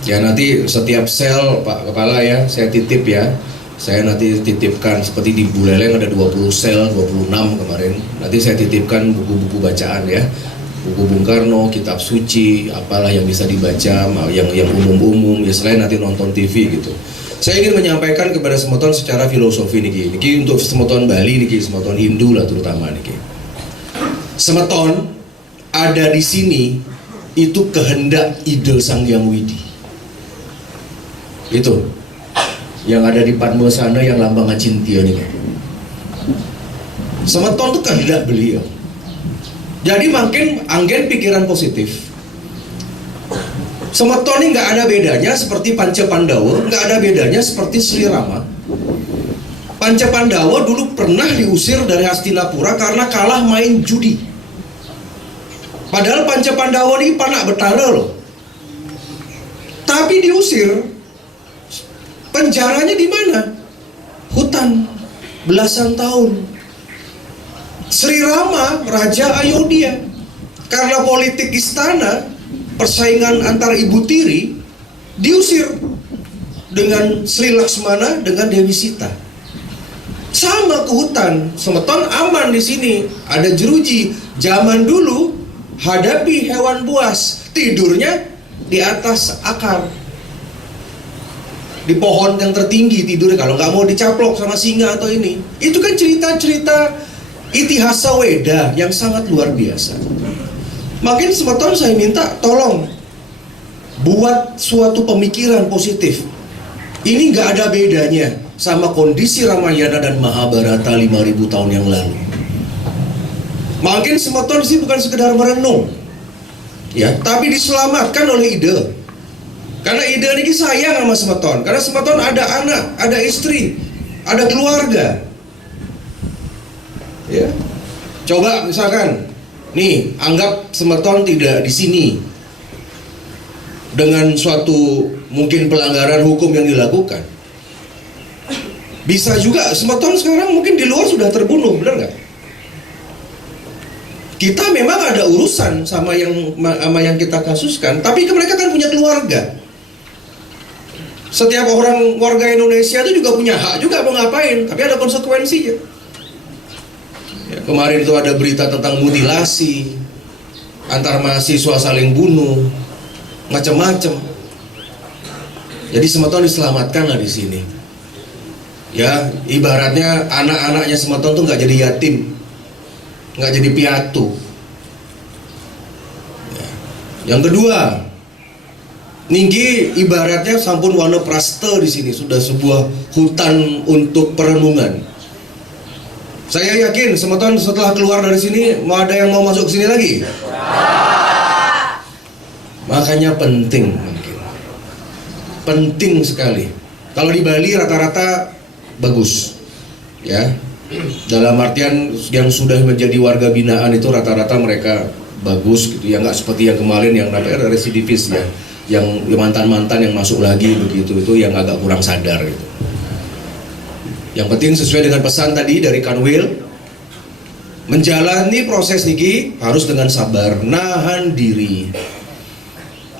Ya, nanti setiap sel Pak Kepala ya, saya titip ya. Saya nanti titipkan seperti di Buleleng ada 20 sel, 26 kemarin. Nanti saya titipkan buku-buku bacaan ya. Buku Bung Karno, kitab suci, apalah yang bisa dibaca, yang umum-umum, ya selain nanti nonton TV gitu. Saya ingin menyampaikan kepada Semeton secara filosofi niki untuk Semeton Bali niki, Semeton Hindu lah terutama niki. Semeton ada di sini itu kehendak ide Sang Hyang Widi. Itu yang ada di Padma sana yang lambang Acintia nih. Semeton itu kehendak beliau. Jadi makin anggen pikiran positif. Semeton ini nggak ada bedanya seperti Panca Pandawa, nggak ada bedanya seperti Sri Rama. Panca Pandawa dulu pernah diusir dari Hastinapura karena kalah main judi. Padahal Panca Pandawa ini panak betara loh. Tapi diusir. Penjaranya di mana? Hutan belasan tahun. Sri Rama, Raja Ayodhya, karena politik istana, persaingan antar ibu tiri, diusir dengan Sri Laksmana dengan Dewi Sita. Sama ke hutan, Semeton aman di sini. Ada jeruji. Zaman dulu hadapi hewan buas, tidurnya di atas akar, di pohon yang tertinggi tidurnya kalau nggak mau dicaplok sama singa atau ini. Itu kan cerita-cerita Itihasa Weda yang sangat luar biasa. Makin Semeton saya minta tolong buat suatu pemikiran positif. Ini nggak ada bedanya sama kondisi Ramayana dan Mahabharata 5.000 tahun yang lalu. Makin Semeton sih bukan sekedar merenung, ya, tapi diselamatkan oleh ide. Karena ide ini sayang sama Semeton. Karena Semeton ada anak, ada istri, ada keluarga. Ya, coba misalkan, nih, anggap Semeton tidak di sini dengan suatu mungkin pelanggaran hukum yang dilakukan. Bisa juga Semeton sekarang mungkin di luar sudah terbunuh, benar nggak? Kita memang ada urusan sama yang kita kasuskan, tapi mereka kan punya keluarga. Setiap orang warga Indonesia itu juga punya hak juga mau ngapain, tapi ada konsekuensinya. Ya, kemarin itu ada berita tentang mutilasi, antar mahasiswa saling bunuh, macam-macam. Jadi Semeton diselamatkan lah di sini. Ya, ibaratnya anak-anaknya Semeton tuh nggak jadi yatim, nggak jadi piatu. Ya. Yang kedua, Ninggi ibaratnya sampun warna praste di sini sudah sebuah hutan untuk perenungan. Saya yakin Semeton setelah keluar dari sini mau ada yang mau masuk ke sini lagi. Makanya penting mungkin. Penting sekali. Kalau di Bali rata-rata bagus. Ya. Dalam artian yang sudah menjadi warga binaan itu rata-rata mereka bagus gitu ya, nggak seperti yang kemarin yang namanya residivis ya, yang mantan-mantan yang masuk lagi begitu, itu yang agak kurang sadar gitu. Yang penting sesuai dengan pesan tadi dari Kanwil, menjalani proses niki harus dengan sabar, nahan diri.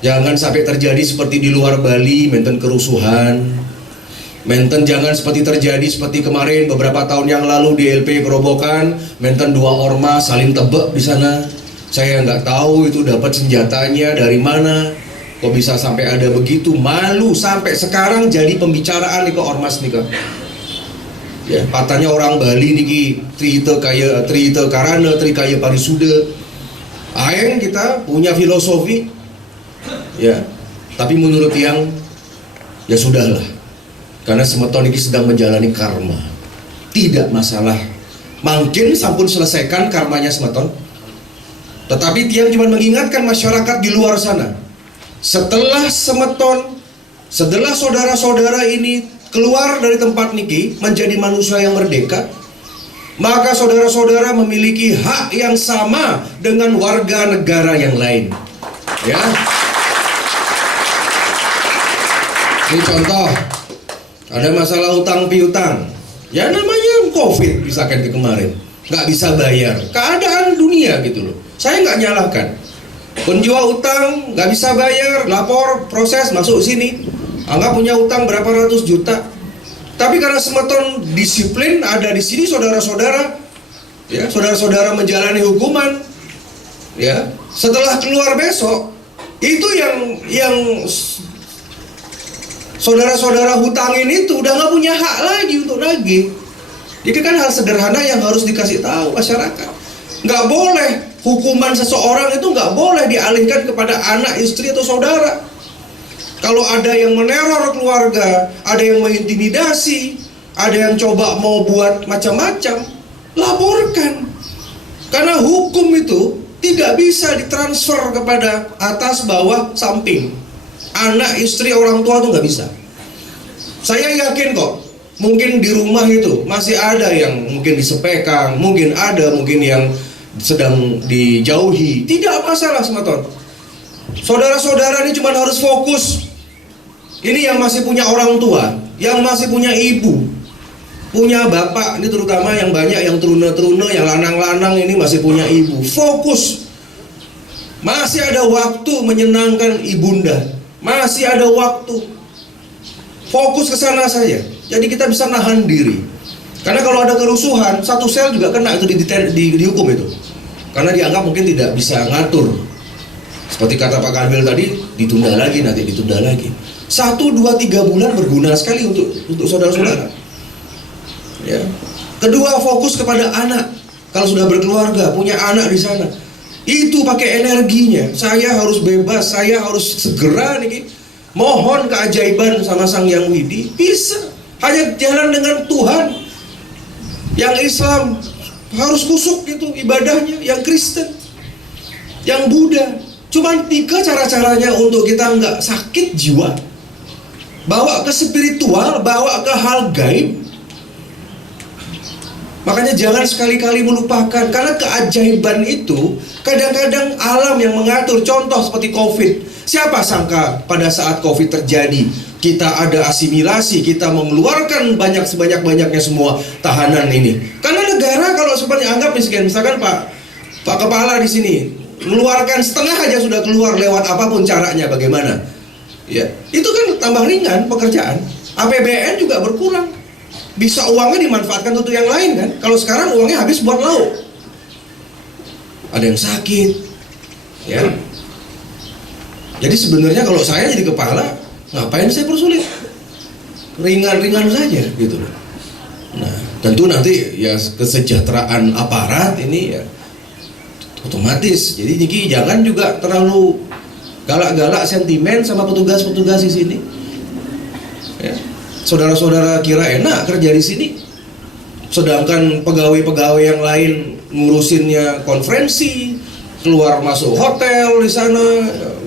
Jangan sampai terjadi seperti di luar Bali, menten kerusuhan. Menten jangan seperti terjadi seperti kemarin beberapa tahun yang lalu di LP Gerobokan, menten 2 ormas saling tebak di sana. Saya nggak tahu itu dapat senjatanya dari mana, kok bisa sampai ada begitu. Malu sampai sekarang jadi pembicaraan nih ke ormas nih kok. Ya, katanya orang Bali niki trite karana tri kaya parisuda. Aeng kita punya filosofi, ya. Tapi menurut yang ya sudahlah. Karena semeton ini sedang menjalani karma. Tidak masalah. Mungkin sampun selesaikan karmanya semeton. Tetapi tiang cuma mengingatkan masyarakat di luar sana. Setelah semeton, setelah saudara-saudara ini keluar dari tempat niki menjadi manusia yang merdeka, maka saudara-saudara memiliki hak yang sama dengan warga negara yang lain. Ya. Ini contoh. Ada masalah utang piutang, ya namanya COVID misalkan kemarin, nggak bisa bayar, keadaan dunia gitu loh. Saya nggak nyalahkan. Penjual utang nggak bisa bayar, lapor, proses, masuk sini, anggap punya utang berapa ratus juta. Tapi karena semeton disiplin ada di sini saudara-saudara, ya saudara-saudara menjalani hukuman, ya setelah keluar besok itu yang saudara-saudara hutangin itu udah nggak punya hak lagi untuk nagih. Ini kan hal sederhana yang harus dikasih tahu masyarakat. Nggak boleh hukuman seseorang itu nggak boleh dialihkan kepada anak, istri atau saudara. Kalau ada yang meneror keluarga, ada yang mengintimidasi, ada yang coba mau buat macam-macam, laporkan. Karena hukum itu tidak bisa ditransfer kepada atas, bawah, samping. Anak, istri, orang tua itu nggak bisa. Saya yakin kok, mungkin di rumah itu masih ada yang mungkin disepekang, mungkin yang sedang dijauhi. Tidak masalah semeton. Saudara-saudara ini cuma harus fokus. Ini yang masih punya orang tua, yang masih punya ibu, punya bapak, ini terutama yang banyak yang teruna-teruna, yang lanang-lanang ini masih punya ibu. Fokus. Masih ada waktu menyenangkan ibunda. Masih ada waktu. Fokus ke sana saja. Jadi kita bisa nahan diri. Karena kalau ada kerusuhan, satu sel juga kena itu dihukum itu. Karena dianggap mungkin tidak bisa ngatur. Seperti kata Pak Kanwil tadi, ditunda lagi, nanti ditunda lagi. 1, 2, 3 bulan berguna sekali untuk saudara-saudara. Ya. Kedua, fokus kepada anak. Kalau sudah berkeluarga, punya anak di sana, itu pakai energinya. Saya harus bebas, saya harus segera nih mohon keajaiban sama Sang Yang Widi. Bisa. Hanya jalan dengan Tuhan. Yang Islam harus kusuk itu ibadahnya, yang Kristen, yang Buddha. Cuman 3 cara-caranya untuk kita nggak sakit jiwa. Bawa ke spiritual, bawa ke hal gaib. Makanya jangan sekali-kali melupakan, karena keajaiban itu kadang-kadang alam yang mengatur. Contoh seperti COVID. Siapa sangka pada saat COVID terjadi kita ada asimilasi, kita mengeluarkan sebanyak-banyaknya semua tahanan ini. Karena negara kalau seperti anggap misalkan Pak Kepala di sini mengeluarkan setengah aja sudah keluar lewat apapun caranya bagaimana. Ya, itu kan tambah ringan pekerjaan. APBN juga berkurang. Bisa uangnya dimanfaatkan untuk yang lain kan. Kalau sekarang uangnya habis buat lauk. Ada yang sakit, ya. Jadi sebenarnya kalau saya jadi kepala, ngapain saya persulit? Ringan-ringan saja gitu. Nah, tentu nanti ya kesejahteraan aparat ini ya otomatis. Jadi Niki jangan juga terlalu galak-galak sentimen sama petugas-petugas di sini. Ya. Saudara-saudara kira enak kerja di sini, sedangkan pegawai-pegawai yang lain ngurusinnya konferensi, keluar masuk hotel di sana,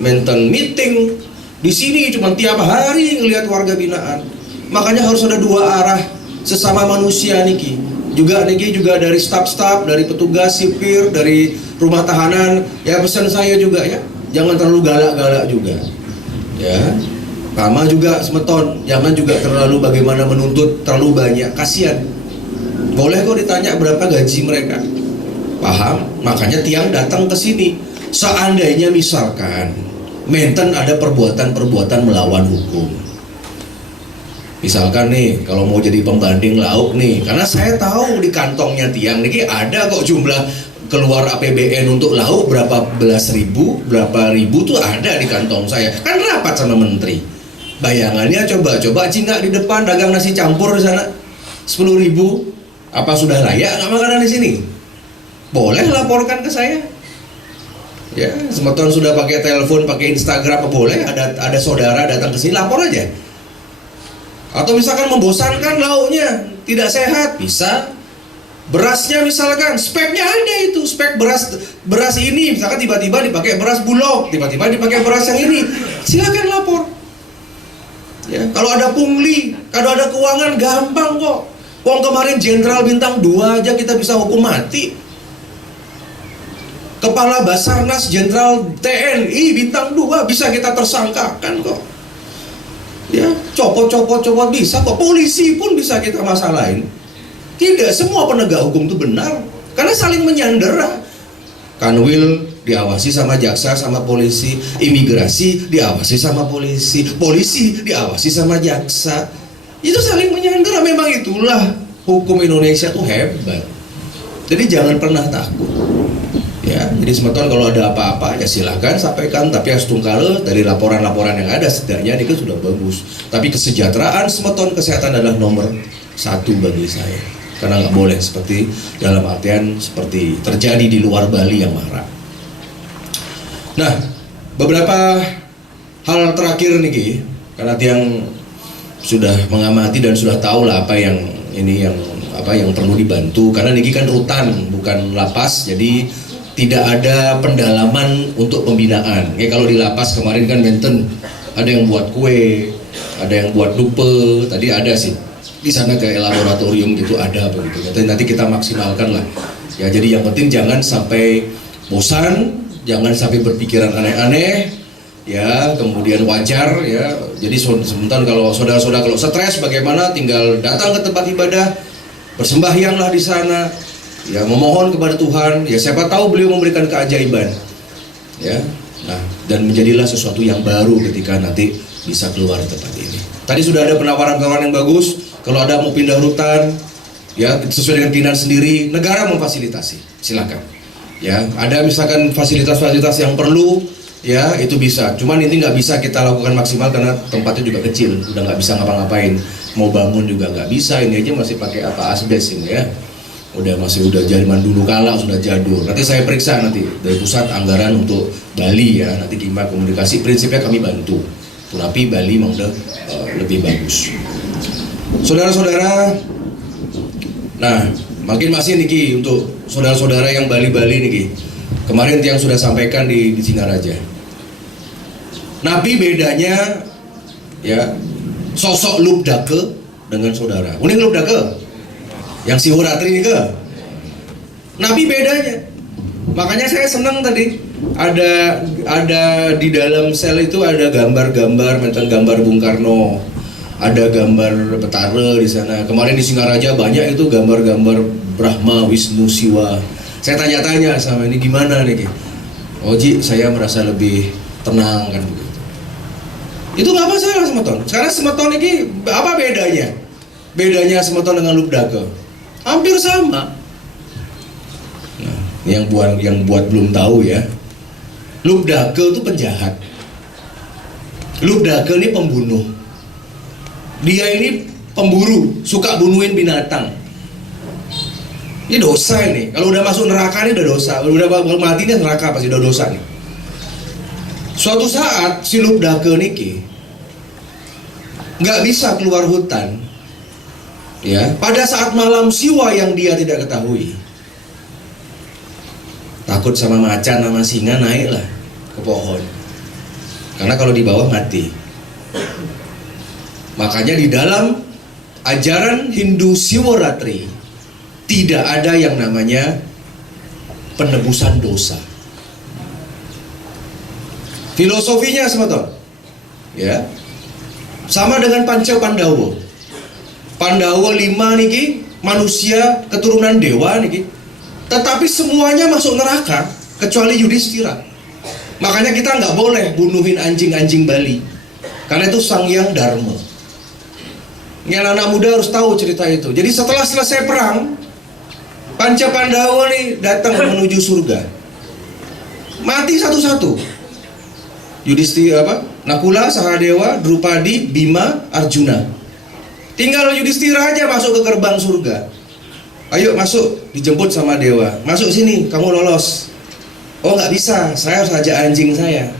maintain meeting. Di sini cuma tiap hari ngelihat warga binaan. Makanya harus ada 2 arah sesama manusia niki. juga niki juga dari staf-staf, dari petugas sipir, dari rumah tahanan, ya pesan saya juga ya, jangan terlalu galak-galak juga. Ya. Sama juga semeton, jangan juga terlalu bagaimana menuntut terlalu banyak, kasihan. Boleh kok ditanya berapa gaji mereka. Paham? Makanya tiang datang ke sini. Seandainya misalkan menten ada perbuatan-perbuatan melawan hukum. Misalkan nih, kalau mau jadi pembanding lauk nih, karena saya tahu di kantongnya tiang nih ada kok jumlah keluar APBN untuk lauk berapa belas ribu, berapa ribu tuh ada di kantong saya. Kan rapat sama menteri. Bayangannya coba cingak di depan dagang nasi campur di sana 10.000. Apa sudah layak nggak makanan di sini? Boleh laporkan ke saya. Ya, semeton sudah pakai telepon, pakai Instagram, boleh. Ada saudara datang ke sini, lapor aja. Atau misalkan membosankan lauknya, tidak sehat, bisa. Berasnya misalkan, speknya ada itu, spek beras ini, misalkan tiba-tiba dipakai beras Bulog, tiba-tiba dipakai beras yang ini, silakan lapor. Ya, kalau ada pungli, kalau ada keuangan, gampang kok. Uang kemarin Jenderal Bintang 2 aja kita bisa hukum mati. Kepala Basarnas Jenderal TNI Bintang 2 bisa kita tersangkakan kok. Ya, copot bisa kok. Polisi pun bisa kita masalahin. Tidak semua penegak hukum itu benar, karena saling menyandera. Kanwil diawasi sama jaksa sama polisi, imigrasi diawasi sama polisi, polisi diawasi sama jaksa. Itu saling menyandera. Memang itulah hukum Indonesia tuh hebat. Jadi jangan pernah takut. Ya, jadi semeton kalau ada apa-apa ya silahkan sampaikan, tapi harus tungkal dari laporan-laporan yang ada, setidaknya itu sudah bagus. Tapi kesejahteraan semeton, kesehatan adalah nomor 1 bagi saya, karena nggak boleh seperti dalam artian seperti terjadi di luar Bali yang marak. Nah, beberapa hal terakhir nih, karena tiang sudah mengamati dan sudah tahu lah apa yang ini yang perlu dibantu, karena niki kan rutan bukan lapas, jadi tidak ada pendalaman untuk pembinaan. Ya, kalau di lapas kemarin kan menten ada yang buat kue, ada yang buat dupe, tadi ada sih di sana kayak laboratorium gitu ada begitu. Jadi nanti kita maksimalkan lah. Ya, jadi yang penting jangan sampai bosan, jangan sampai berpikiran aneh-aneh. Ya, kemudian wajar ya. Jadi sebentar kalau saudara-saudara kalau stres bagaimana, tinggal datang ke tempat ibadah, bersembahyanglah di sana. Ya, memohon kepada Tuhan, ya siapa tahu beliau memberikan keajaiban. Ya. Nah, dan menjadilah sesuatu yang baru ketika nanti bisa keluar tempat ini. Tadi sudah ada penawaran-penawaran yang bagus. Kalau ada mau pindah rutan, ya sesuai dengan keinginan sendiri, negara memfasilitasi. Silakan. Ya, ada misalkan fasilitas-fasilitas yang perlu, ya itu bisa. Cuman ini nggak bisa kita lakukan maksimal karena tempatnya juga kecil, udah nggak bisa ngapa-ngapain. Mau bangun juga nggak bisa. Ini aja masih pakai asbes ini ya. Udah zaman dulu kala sudah jadul. Nanti saya periksa nanti dari pusat anggaran untuk Bali ya, nanti gimana komunikasi, prinsipnya kami bantu. Tapi Bali memang udah lebih bagus. Saudara-saudara, nah makin masih niki untuk saudara-saudara yang Bali-Bali niki. Kemarin yang sudah sampaikan di Singaraja. Nabi bedanya ya sosok Lubdake dengan saudara. Uning Lubdake yang Sihoratri ini ke Nabi bedanya. Makanya saya senang tadi ada di dalam sel itu ada gambar-gambar, macam gambar Bung Karno, ada gambar Betara di sana. Kemarin di Singaraja banyak itu gambar-gambar Brahma, Wisnu, Siwa. Saya tanya-tanya sama ini gimana nih? Oh Ji, saya merasa lebih tenang kan begitu. Itu nggak masalah semeton. Sekarang semeton ini apa bedanya? Bedanya semeton dengan Lubdake hampir sama. Nah, yang buat belum tahu ya. Lubdake itu penjahat. Lubdake ini pembunuh. Dia ini pemburu, suka bunuhin binatang. Ini dosa ini. Kalau udah masuk neraka ini udah dosa. Kalau udah mati ini neraka pasti udah dosa nih. Suatu saat si Lubdake niki nggak bisa keluar hutan. Ya, pada saat malam siwa yang dia tidak ketahui, takut sama macan sama singa naiklah ke pohon, karena kalau di bawah mati. Makanya di dalam ajaran Hindu Siwaratri tidak ada yang namanya penebusan dosa. Filosofinya semeton, ya, sama dengan Panca Pandawa. Pandawa 5 niki manusia keturunan dewa niki, tetapi semuanya masuk neraka kecuali Yudhistira. Makanya kita nggak boleh bunuhin anjing-anjing Bali, karena itu Sang Hyang Dharma. Yang anak muda harus tahu cerita itu. Jadi setelah selesai perang, Panca Pandawa nih datang menuju surga, mati satu-satu. Yudhistira, Nakula, Sahadewa, Drupadi, Bima, Arjuna. Tinggal Yudhistira aja masuk ke gerbang surga. Ayo masuk, dijemput sama dewa. Masuk sini, kamu lolos. Oh nggak bisa, saya harus ajak anjing saya.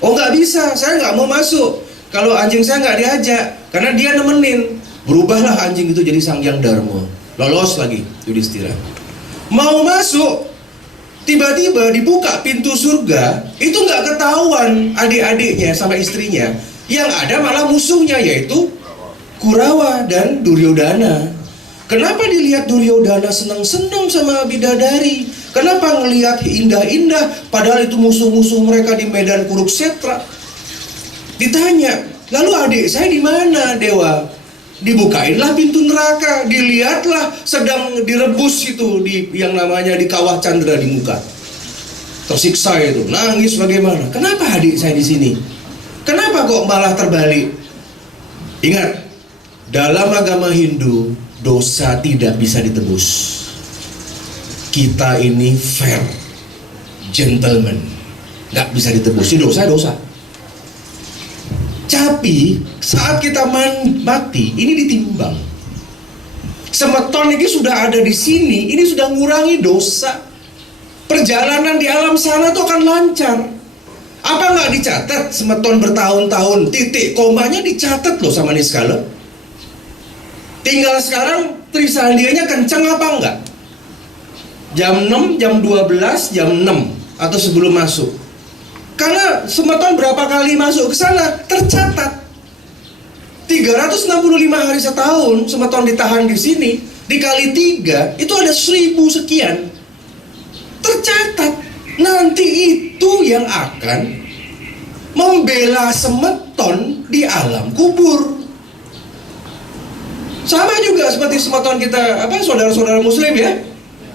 Oh nggak bisa, saya nggak mau masuk. Kalau anjing saya nggak diajak, karena dia nemenin. Berubahlah anjing itu jadi Sang Hyang Dharma. Lolos lagi Yudhistira. Mau masuk, tiba-tiba dibuka pintu surga, itu nggak ketahuan adik-adiknya sama istrinya. Yang ada malah musuhnya, yaitu Kurawa dan Duryodhana. Kenapa dilihat Duryodhana senang-senang sama bidadari? Kenapa ngelihat indah-indah, padahal itu musuh-musuh mereka di medan Kuruksetra? Ditanya, lalu adik saya di mana, dewa? Dibukainlah pintu neraka, dilihatlah sedang direbus itu yang namanya di kawah candra di muka. Tersiksa itu, nangis bagaimana? Kenapa adik saya di sini? Kenapa kok malah terbalik? Ingat, dalam agama Hindu dosa tidak bisa ditebus. Kita ini fair, gentleman, nggak bisa ditebus. Ini dosa. Tapi saat kita mati, ini ditimbang. Semeton ini sudah ada di sini, ini sudah ngurangi dosa. Perjalanan di alam sana itu akan lancar. Apa nggak dicatat semeton bertahun-tahun, titik komanya dicatat loh sama Niskala. Tinggal sekarang trisandianya kenceng apa enggak? Jam 6, jam 12, jam 6 atau sebelum masuk. Karena semeton berapa kali masuk ke sana tercatat. 365 hari setahun semeton ditahan di sini, dikali 3 itu ada 1000 sekian. Tercatat. Nanti itu yang akan membela semeton di alam kubur. Sama juga seperti semeton kita, saudara-saudara muslim ya,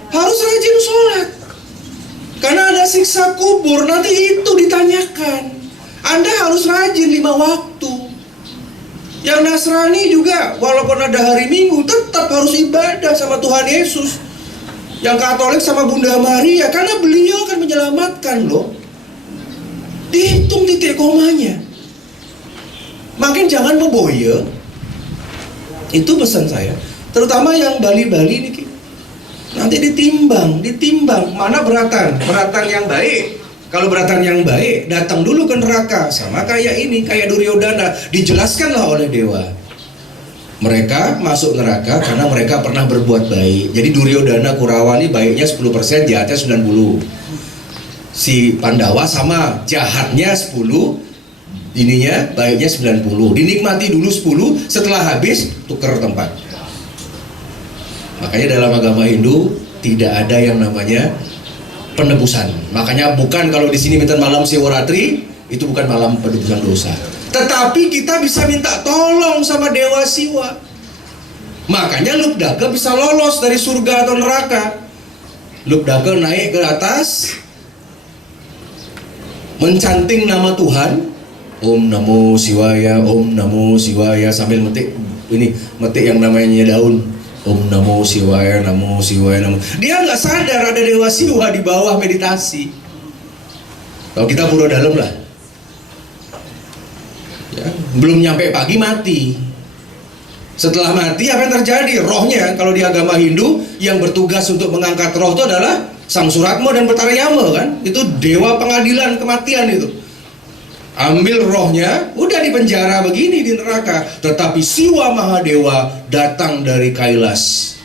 harus rajin sholat. Karena ada siksa kubur, nanti itu ditanyakan. Anda harus rajin 5 waktu. Yang Nasrani juga, walaupun ada hari Minggu, tetap harus ibadah sama Tuhan Yesus. Yang Katolik sama Bunda Maria, karena beliau akan menyelamatkan loh. Dihitung titik komanya. Makin jangan memboya. Itu pesan saya. Terutama yang Bali-Bali nih. Nanti ditimbang mana beratan yang baik. Kalau beratan yang baik, datang dulu ke neraka. Sama kayak ini, kayak Duryodhana, dijelaskanlah oleh dewa. Mereka masuk neraka karena mereka pernah berbuat baik. Jadi Duryodhana, Kurawa ini baiknya 10%, jahatnya 90. Si Pandawa sama, jahatnya 10, ininya baiknya 90. Dinikmati dulu 10, setelah habis tuker tempat. Makanya dalam agama Hindu tidak ada yang namanya penebusan. Makanya bukan kalau di sini minta malam Siwaratri, itu bukan malam penebusan dosa. Tetapi kita bisa minta tolong sama Dewa Siwa. Makanya Lubdaga bisa lolos dari surga atau neraka. Lubdaga naik ke atas, mencanting nama Tuhan, Om Namo Siwaya, Om Namo Siwaya, sambil metik yang namanya daun. Om Namo Siwaya, Namo Siwaya, Namo. Dia nggak sadar ada Dewa Siwa di bawah meditasi. Kalau kita pura dalam lah, ya, belum nyampe pagi mati. Setelah mati apa yang terjadi? Rohnya, kalau di agama Hindu yang bertugas untuk mengangkat roh itu adalah Sang Suratma dan Batarayama kan? Itu dewa pengadilan kematian itu. Ambil rohnya, udah di penjara begini di neraka. Tetapi Siwa Mahadewa datang dari Kailas.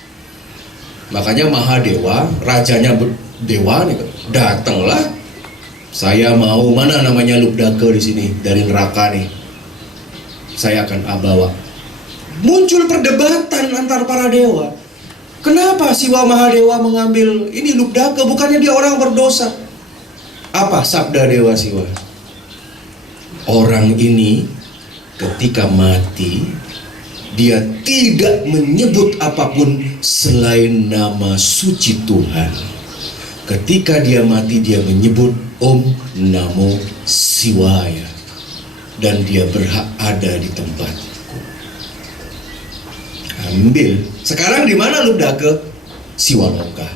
Makanya Mahadewa, rajanya dewa nih, datanglah. Saya mau, mana namanya Lubdaga di sini dari neraka nih. Saya akan bawa. Muncul perdebatan antar para dewa. Kenapa Siwa Mahadewa mengambil ini Lubdaka? Bukannya dia orang berdosa? Apa sabda Dewa Siwa? Orang ini ketika mati, dia tidak menyebut apapun selain nama suci Tuhan. Ketika dia mati, dia menyebut Om Namo Siwaya, dan dia berhak ada di tempatku. Ambil. Sekarang di mana Lubdaka? Siwaloka.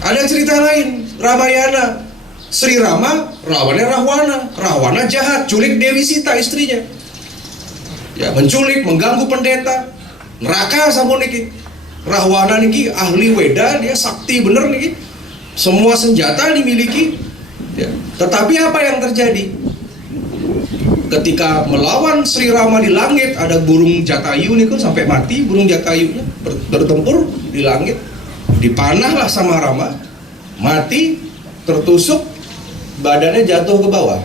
Ada cerita lain, Ramayana. Sri Rama, lawannya Rahwana. Rahwana jahat, culik Dewi Sita istrinya. Ya, menculik, mengganggu pendeta. Neraka sama niki. Rahwana niki ahli Weda, dia sakti bener niki. Semua senjata dimiliki. Ya. Tetapi apa yang terjadi? Ketika melawan Sri Rama di langit, ada burung jatayu nih sampai mati burung jatayunya bertempur di langit, dipanahlah sama Rama, mati, tertusuk, badannya jatuh ke bawah.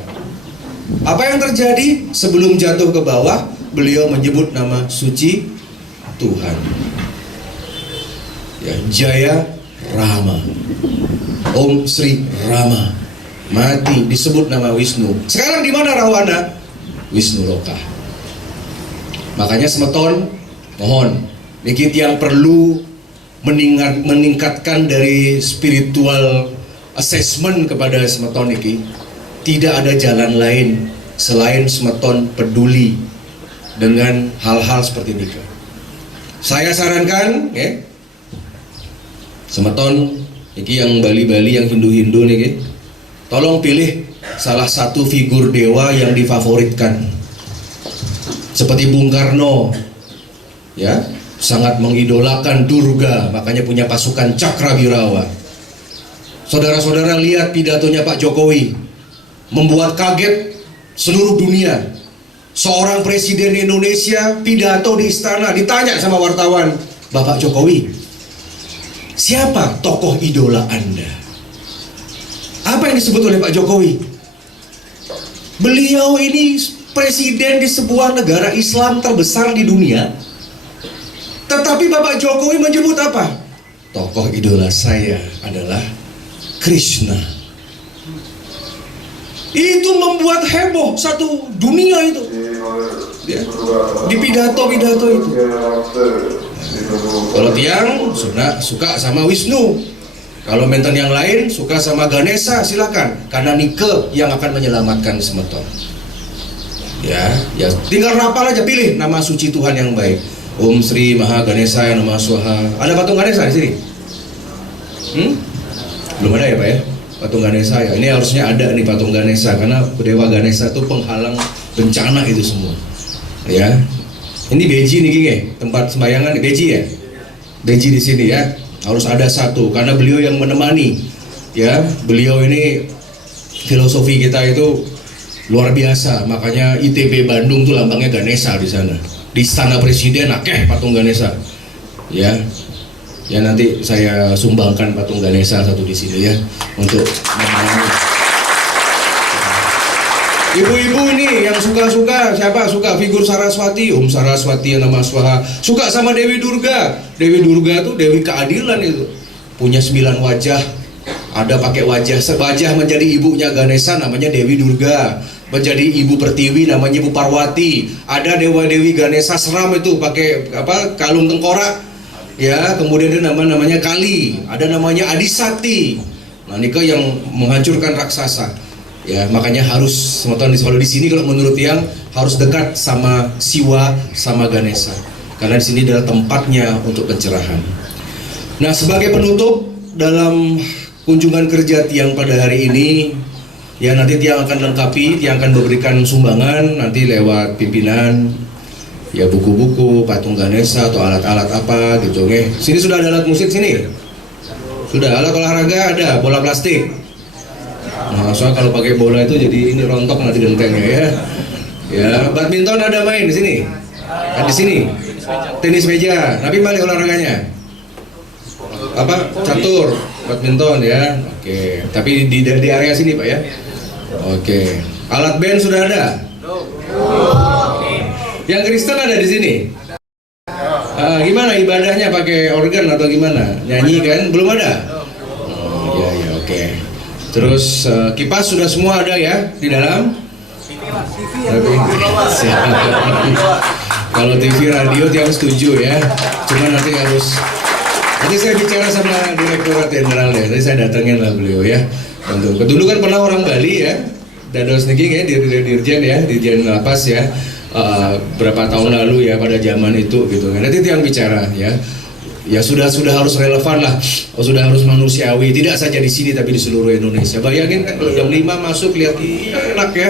Apa yang terjadi? Sebelum jatuh ke bawah, beliau menyebut nama suci Tuhan. Ya, Jaya Rama, Om Sri Rama, mati disebut nama Wisnu. Sekarang di mana Rahwana? Wisnu Loka. Makanya semeton, mohon niki yang perlu meningkatkan dari spiritual assessment kepada semeton niki. Tidak ada jalan lain selain semeton peduli dengan hal-hal seperti ini. Saya sarankan, ya, semeton niki yang Bali-Bali, yang Hindu-Hindu niki, tolong pilih salah satu figur dewa yang difavoritkan, seperti Bung Karno, ya, sangat mengidolakan Durga, makanya punya pasukan Cakrawirawa. Saudara-saudara lihat pidatonya Pak Jokowi, membuat kaget seluruh dunia. Seorang presiden Indonesia pidato di istana, ditanya sama wartawan, Bapak Jokowi, siapa tokoh idola Anda? Apa yang disebut oleh Pak Jokowi? Beliau ini presiden di sebuah negara Islam terbesar di dunia. Tetapi Bapak Jokowi menyebut apa? Tokoh idola saya adalah Krishna. Itu membuat heboh satu dunia itu, ya, di pidato-pidato itu. Kalau tiang suka sama Wisnu, kalau menten yang lain suka sama Ganesha, silakan, karena Nike yang akan menyelamatkan semeton. Ya, tinggal rapal aja, pilih nama suci Tuhan yang baik. Om Sri Maha Ganesha Namah Swaha. Ada patung Ganesha di sini? Belum ada ya Pak ya? Patung Ganesha ya. Ini harusnya ada nih patung Ganesha, karena Dewa Ganesha itu penghalang bencana itu semua. Ya. Ini beji nih King, tempat sembayangan beji ya. Beji di sini ya. Harus ada satu, karena beliau yang menemani. Ya, beliau ini filosofi kita itu luar biasa. Makanya ITB Bandung tuh lambangnya Ganesha di sana. Di Istana Presiden akeh patung Ganesha. Ya. Ya nanti saya sumbangkan patung Ganesha satu di sini ya untuk menemani. Ibu-ibu ini yang suka-suka, siapa suka figur Saraswati, Om Saraswati yang Namah Swaha, suka sama Dewi Durga. Dewi Durga tuh Dewi keadilan itu, punya 9 wajah, ada pakai wajah sebajah menjadi ibunya Ganesha namanya Dewi Durga, menjadi ibu Pertiwi namanya Ibu Parwati, ada dewa-dewi Ganesha seram itu pakai apa kalung tengkorak, ya, kemudian ada namanya Kali, ada namanya Adisati, nah ini yang menghancurkan raksasa. Ya, makanya harus semeton kalau di sini kalau menurut yang harus dekat sama Siwa sama Ganesha. Karena di sini adalah tempatnya untuk pencerahan. Nah, sebagai penutup dalam kunjungan kerja Tiang pada hari ini, ya nanti Tiang akan lengkapi, Tiang akan memberikan sumbangan nanti lewat pimpinan, ya buku-buku, patung Ganesha atau alat-alat apa gitu. Sini sudah ada alat musik sini? Sudah, alat olahraga ada, bola plastik. Nah, soalnya kalau pakai bola itu jadi ini rontok nanti gentengnya ya. Ya, badminton ada main di sini. Di sini. Tenis meja. Tapi balik olahraganya. Apa? Catur, badminton ya. Oke. Tapi di area sini, Pak ya. Oke. Alat band sudah ada? Yang Kristen ada di sini? Gimana ibadahnya, pakai organ atau gimana? Nyanyi kan? Belum ada? Oh iya iya oke. Terus kipas sudah semua ada ya di dalam? Tapi, kalau TV radio tiap setuju ya. Cuma nanti saya bicara sama Direktorat Jenderal ya. Tadi saya datengin lah beliau ya. Untuk dulu kan pernah orang Bali ya. Dados niki ya dirjen ya, dirjen lapas ya. Berapa tahun lalu ya pada zaman itu gitu kan. Nanti yang bicara ya. Ya sudah harus relevan lah, sudah harus manusiawi, tidak saja di sini tapi di seluruh Indonesia. Bayangin kan kalau jam 5 masuk lihat enak ya,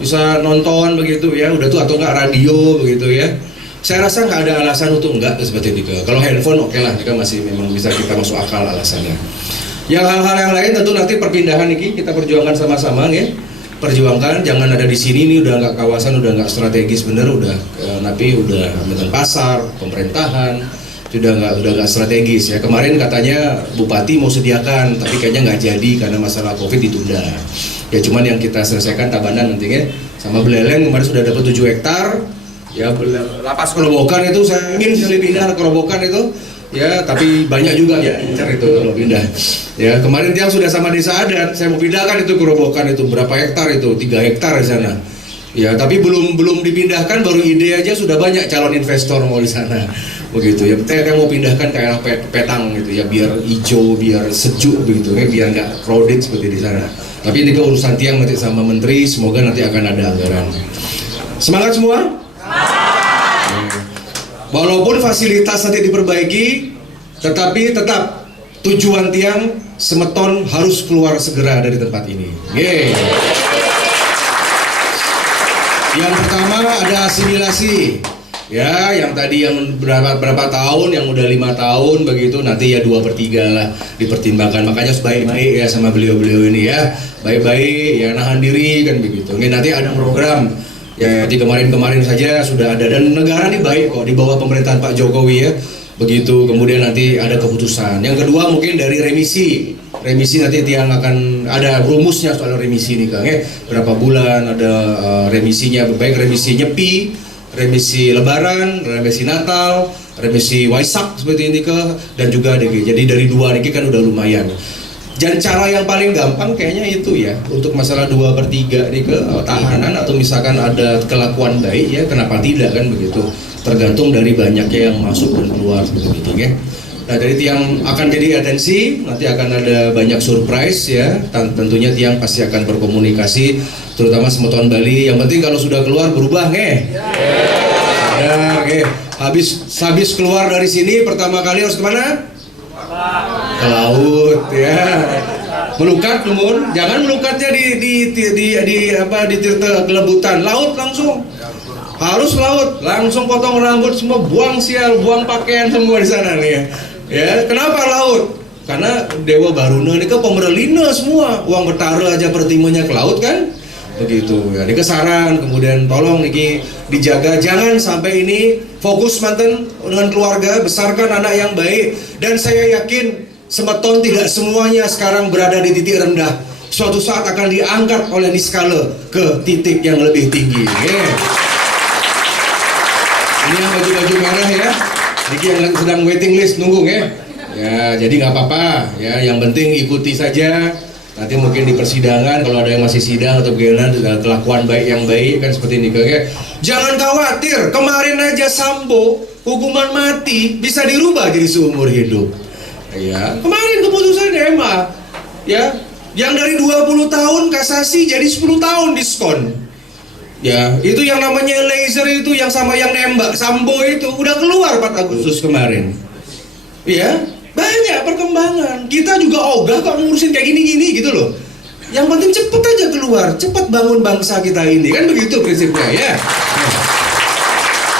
bisa nonton begitu ya, udah tuh atau enggak radio begitu ya. Saya rasa nggak ada alasan untuk enggak seperti itu. Kalau handphone oke lah, jika masih memang bisa kita masuk akal alasannya. Yang hal-hal yang lain tentu nanti perpindahan ini kita perjuangkan sama-sama ya. Perjuangkan, jangan ada di sini, ini udah nggak kawasan, udah nggak strategis bener, udah tapi udah medan pasar, pemerintahan, udah nggak strategis ya. Kemarin katanya Bupati mau sediakan, tapi kayaknya nggak jadi karena masalah COVID ditunda. Ya cuman yang kita selesaikan Tabanan nantinya sama Beleleng kemarin sudah dapat 7 hektar. Ya lapas Kerobokan itu saya ingin sekali pindah ke Kerobokan itu. Ya, tapi banyak juga ya incar itu kalau pindah. Ya, kemarin dia sudah sama desa adat, saya mau pindahkan itu ke Kerobokan itu berapa hektar itu? 3 hektar di sana. Ya, tapi belum dipindahkan, baru ide aja sudah banyak calon investor mau di sana. Begitu ya. Saya mau pindahkan ke arah Petang gitu ya, biar hijau, biar sejuk begitu ya, biar nggak crowded seperti di sana. Tapi ini ke urusan tiang nanti sama menteri, semoga nanti akan ada anggaran. Semangat semua. Walaupun fasilitas nanti diperbaiki, tetapi tetap tujuan tiang Semeton harus keluar segera dari tempat ini. Yeay. Yang pertama ada asimilasi. Ya, yang tadi yang berapa tahun, yang udah 5 tahun begitu, nanti ya 2/3 lah dipertimbangkan. Makanya sebaik-baik ya sama beliau-beliau ini ya, baik-baik ya, nahan diri kan begitu. Ini nanti ada program. Ya di kemarin saja sudah ada, dan negara ini baik kok di bawah pemerintahan Pak Jokowi ya. Begitu kemudian nanti ada keputusan. Yang kedua mungkin dari remisi nanti tiang akan ada rumusnya soal remisi ini Kang ya. Berapa bulan ada remisinya, baik remisi nyepi, remisi lebaran, remisi Natal, remisi Waisak seperti ini dan juga DG. Jadi dari 2 ini kan udah lumayan. Dan cara yang paling gampang kayaknya itu ya, untuk masalah 2/3 nih ke tahanan atau misalkan ada kelakuan baik ya, kenapa tidak kan begitu, tergantung dari banyaknya yang masuk dan keluar seperti itu ya. Nah dari tiang akan jadi atensi, nanti akan ada banyak surprise ya, tentunya tiang pasti akan berkomunikasi, terutama Semeton Bali. Yang penting kalau sudah keluar berubah nge. Ya, nge. Habis keluar dari sini pertama kali harus kemana? Ke laut ya, melukat lumun, jangan melukatnya di tirta kelebutan, laut langsung, harus laut, langsung potong rambut semua, buang sial, buang pakaian semua di sana nih ya. Kenapa laut? Karena Dewa Baruna ini ke pemerlina semua, uang bertaruh aja pertimanya ke laut kan, begitu ya. Ini kesaran, kemudian tolong niki dijaga, jangan sampai ini fokus manten dengan keluarga, besarkan anak yang baik. Dan saya yakin Semeton tidak semuanya sekarang berada di titik rendah, suatu saat akan diangkat oleh Niskala ke titik yang lebih tinggi. Ini yang baju-baju merah ya, niki yang sedang waiting list nunggu ya, jadi nggak apa-apa ya, yang penting ikuti saja. Nanti mungkin di persidangan kalau ada yang masih sidang atau bagaimana kelakuan baik yang baik kan seperti ini kayak. Jangan khawatir, kemarin aja Sambo hukuman mati bisa dirubah jadi seumur hidup. Ya, kemarin keputusan MA ya, yang dari 20 tahun kasasi jadi 10 tahun diskon. Ya, itu yang namanya laser itu yang sama yang nembak Sambo itu udah keluar 4 Agustus kemarin. Ya, banyak perkembangan. Kita juga ogah kok ngurusin kayak gini-gini gitu loh. Yang penting cepet aja keluar, cepet bangun bangsa kita ini, kan begitu prinsipnya ya.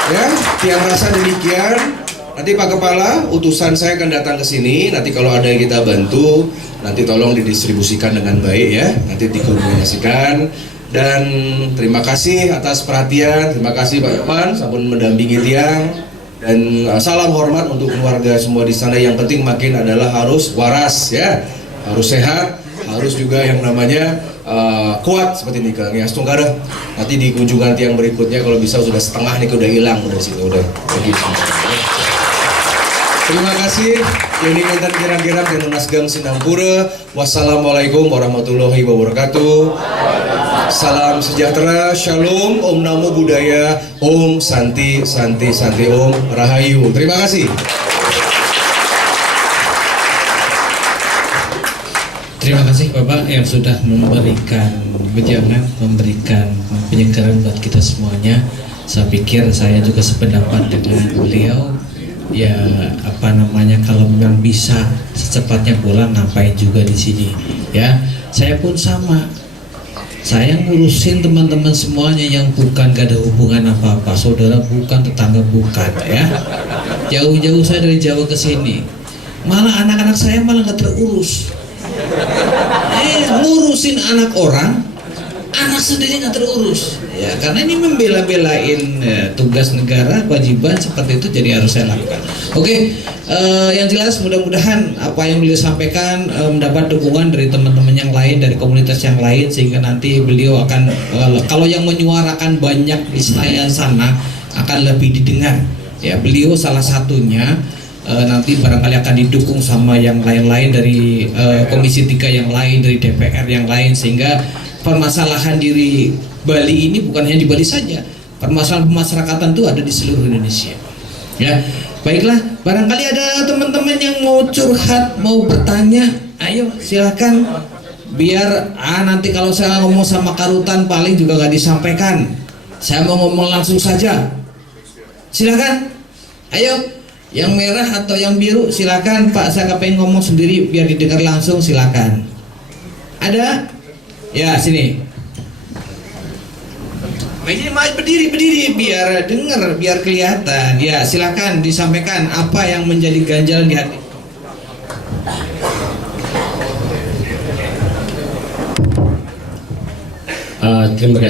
Ya, tiang rasa demikian. Nanti Pak Kepala, utusan saya akan datang ke sini. Nanti kalau ada yang kita bantu, nanti tolong didistribusikan dengan baik ya. Nanti dikomunikasikan. Dan terima kasih atas perhatian. Terima kasih Pak Yoman, sampun mendampingi tiang. Dan salam hormat untuk keluarga semua di sana. Yang penting makin adalah harus waras ya, harus sehat, harus juga yang namanya kuat seperti ini Kang ya. Setunggal nanti di kunjungan tiang berikutnya kalau bisa sudah setengah nih udah hilang udah situ udah begitu. Terima kasih. Ini mantan kira-kira dan Nasgam Sinampura. Wassalamualaikum warahmatullahi wabarakatuh. Salam sejahtera, shalom, om namo buddhaya, om santi, santi, santi, om rahayu. Terima kasih. Terima kasih Bapak yang sudah memberikan wejangan, memberikan penyegaran buat kita semuanya. Saya pikir saya juga sependapat dengan beliau. Ya apa namanya, kalau memang bisa secepatnya pulang, ngapain juga di sini. Ya, saya pun sama. Saya ngurusin teman-teman semuanya yang bukan gak ada hubungan apa-apa, saudara bukan, tetangga bukan, ya. Jauh-jauh saya dari Jawa ke sini. Malah anak-anak saya malah nggak terurus. Ngurusin anak orang, anak sendiri nggak terurus. Ya, karena ini membela-belain tugas negara, kewajiban seperti itu, jadi harus saya lakukan. Oke, yang jelas mudah-mudahan apa yang beliau sampaikan mendapat dukungan dari teman-teman yang lain, dari komunitas yang lain, sehingga nanti beliau akan kalau yang menyuarakan banyak di Senayan sana akan lebih didengar. Ya, beliau salah satunya. Nanti barangkali akan didukung sama yang lain-lain dari Komisi 3 yang lain, dari DPR yang lain, sehingga permasalahan diri Bali ini bukan hanya di Bali saja, permasalahan pemasyarakatan itu ada di seluruh Indonesia. Ya, baiklah, barangkali ada teman-teman yang mau curhat, mau bertanya, ayo silakan. Biar nanti kalau saya ngomong sama Karutan paling juga nggak disampaikan, saya mau ngomong langsung saja. Silakan, ayo. Yang merah atau yang biru silakan Pak, saya nggak pengen ngomong sendiri biar didengar langsung, silakan. Ada? Ya sini. Ini berdiri biar dengar, biar kelihatan. Ya silakan disampaikan apa yang menjadi ganjalan di hati. Terima kasih.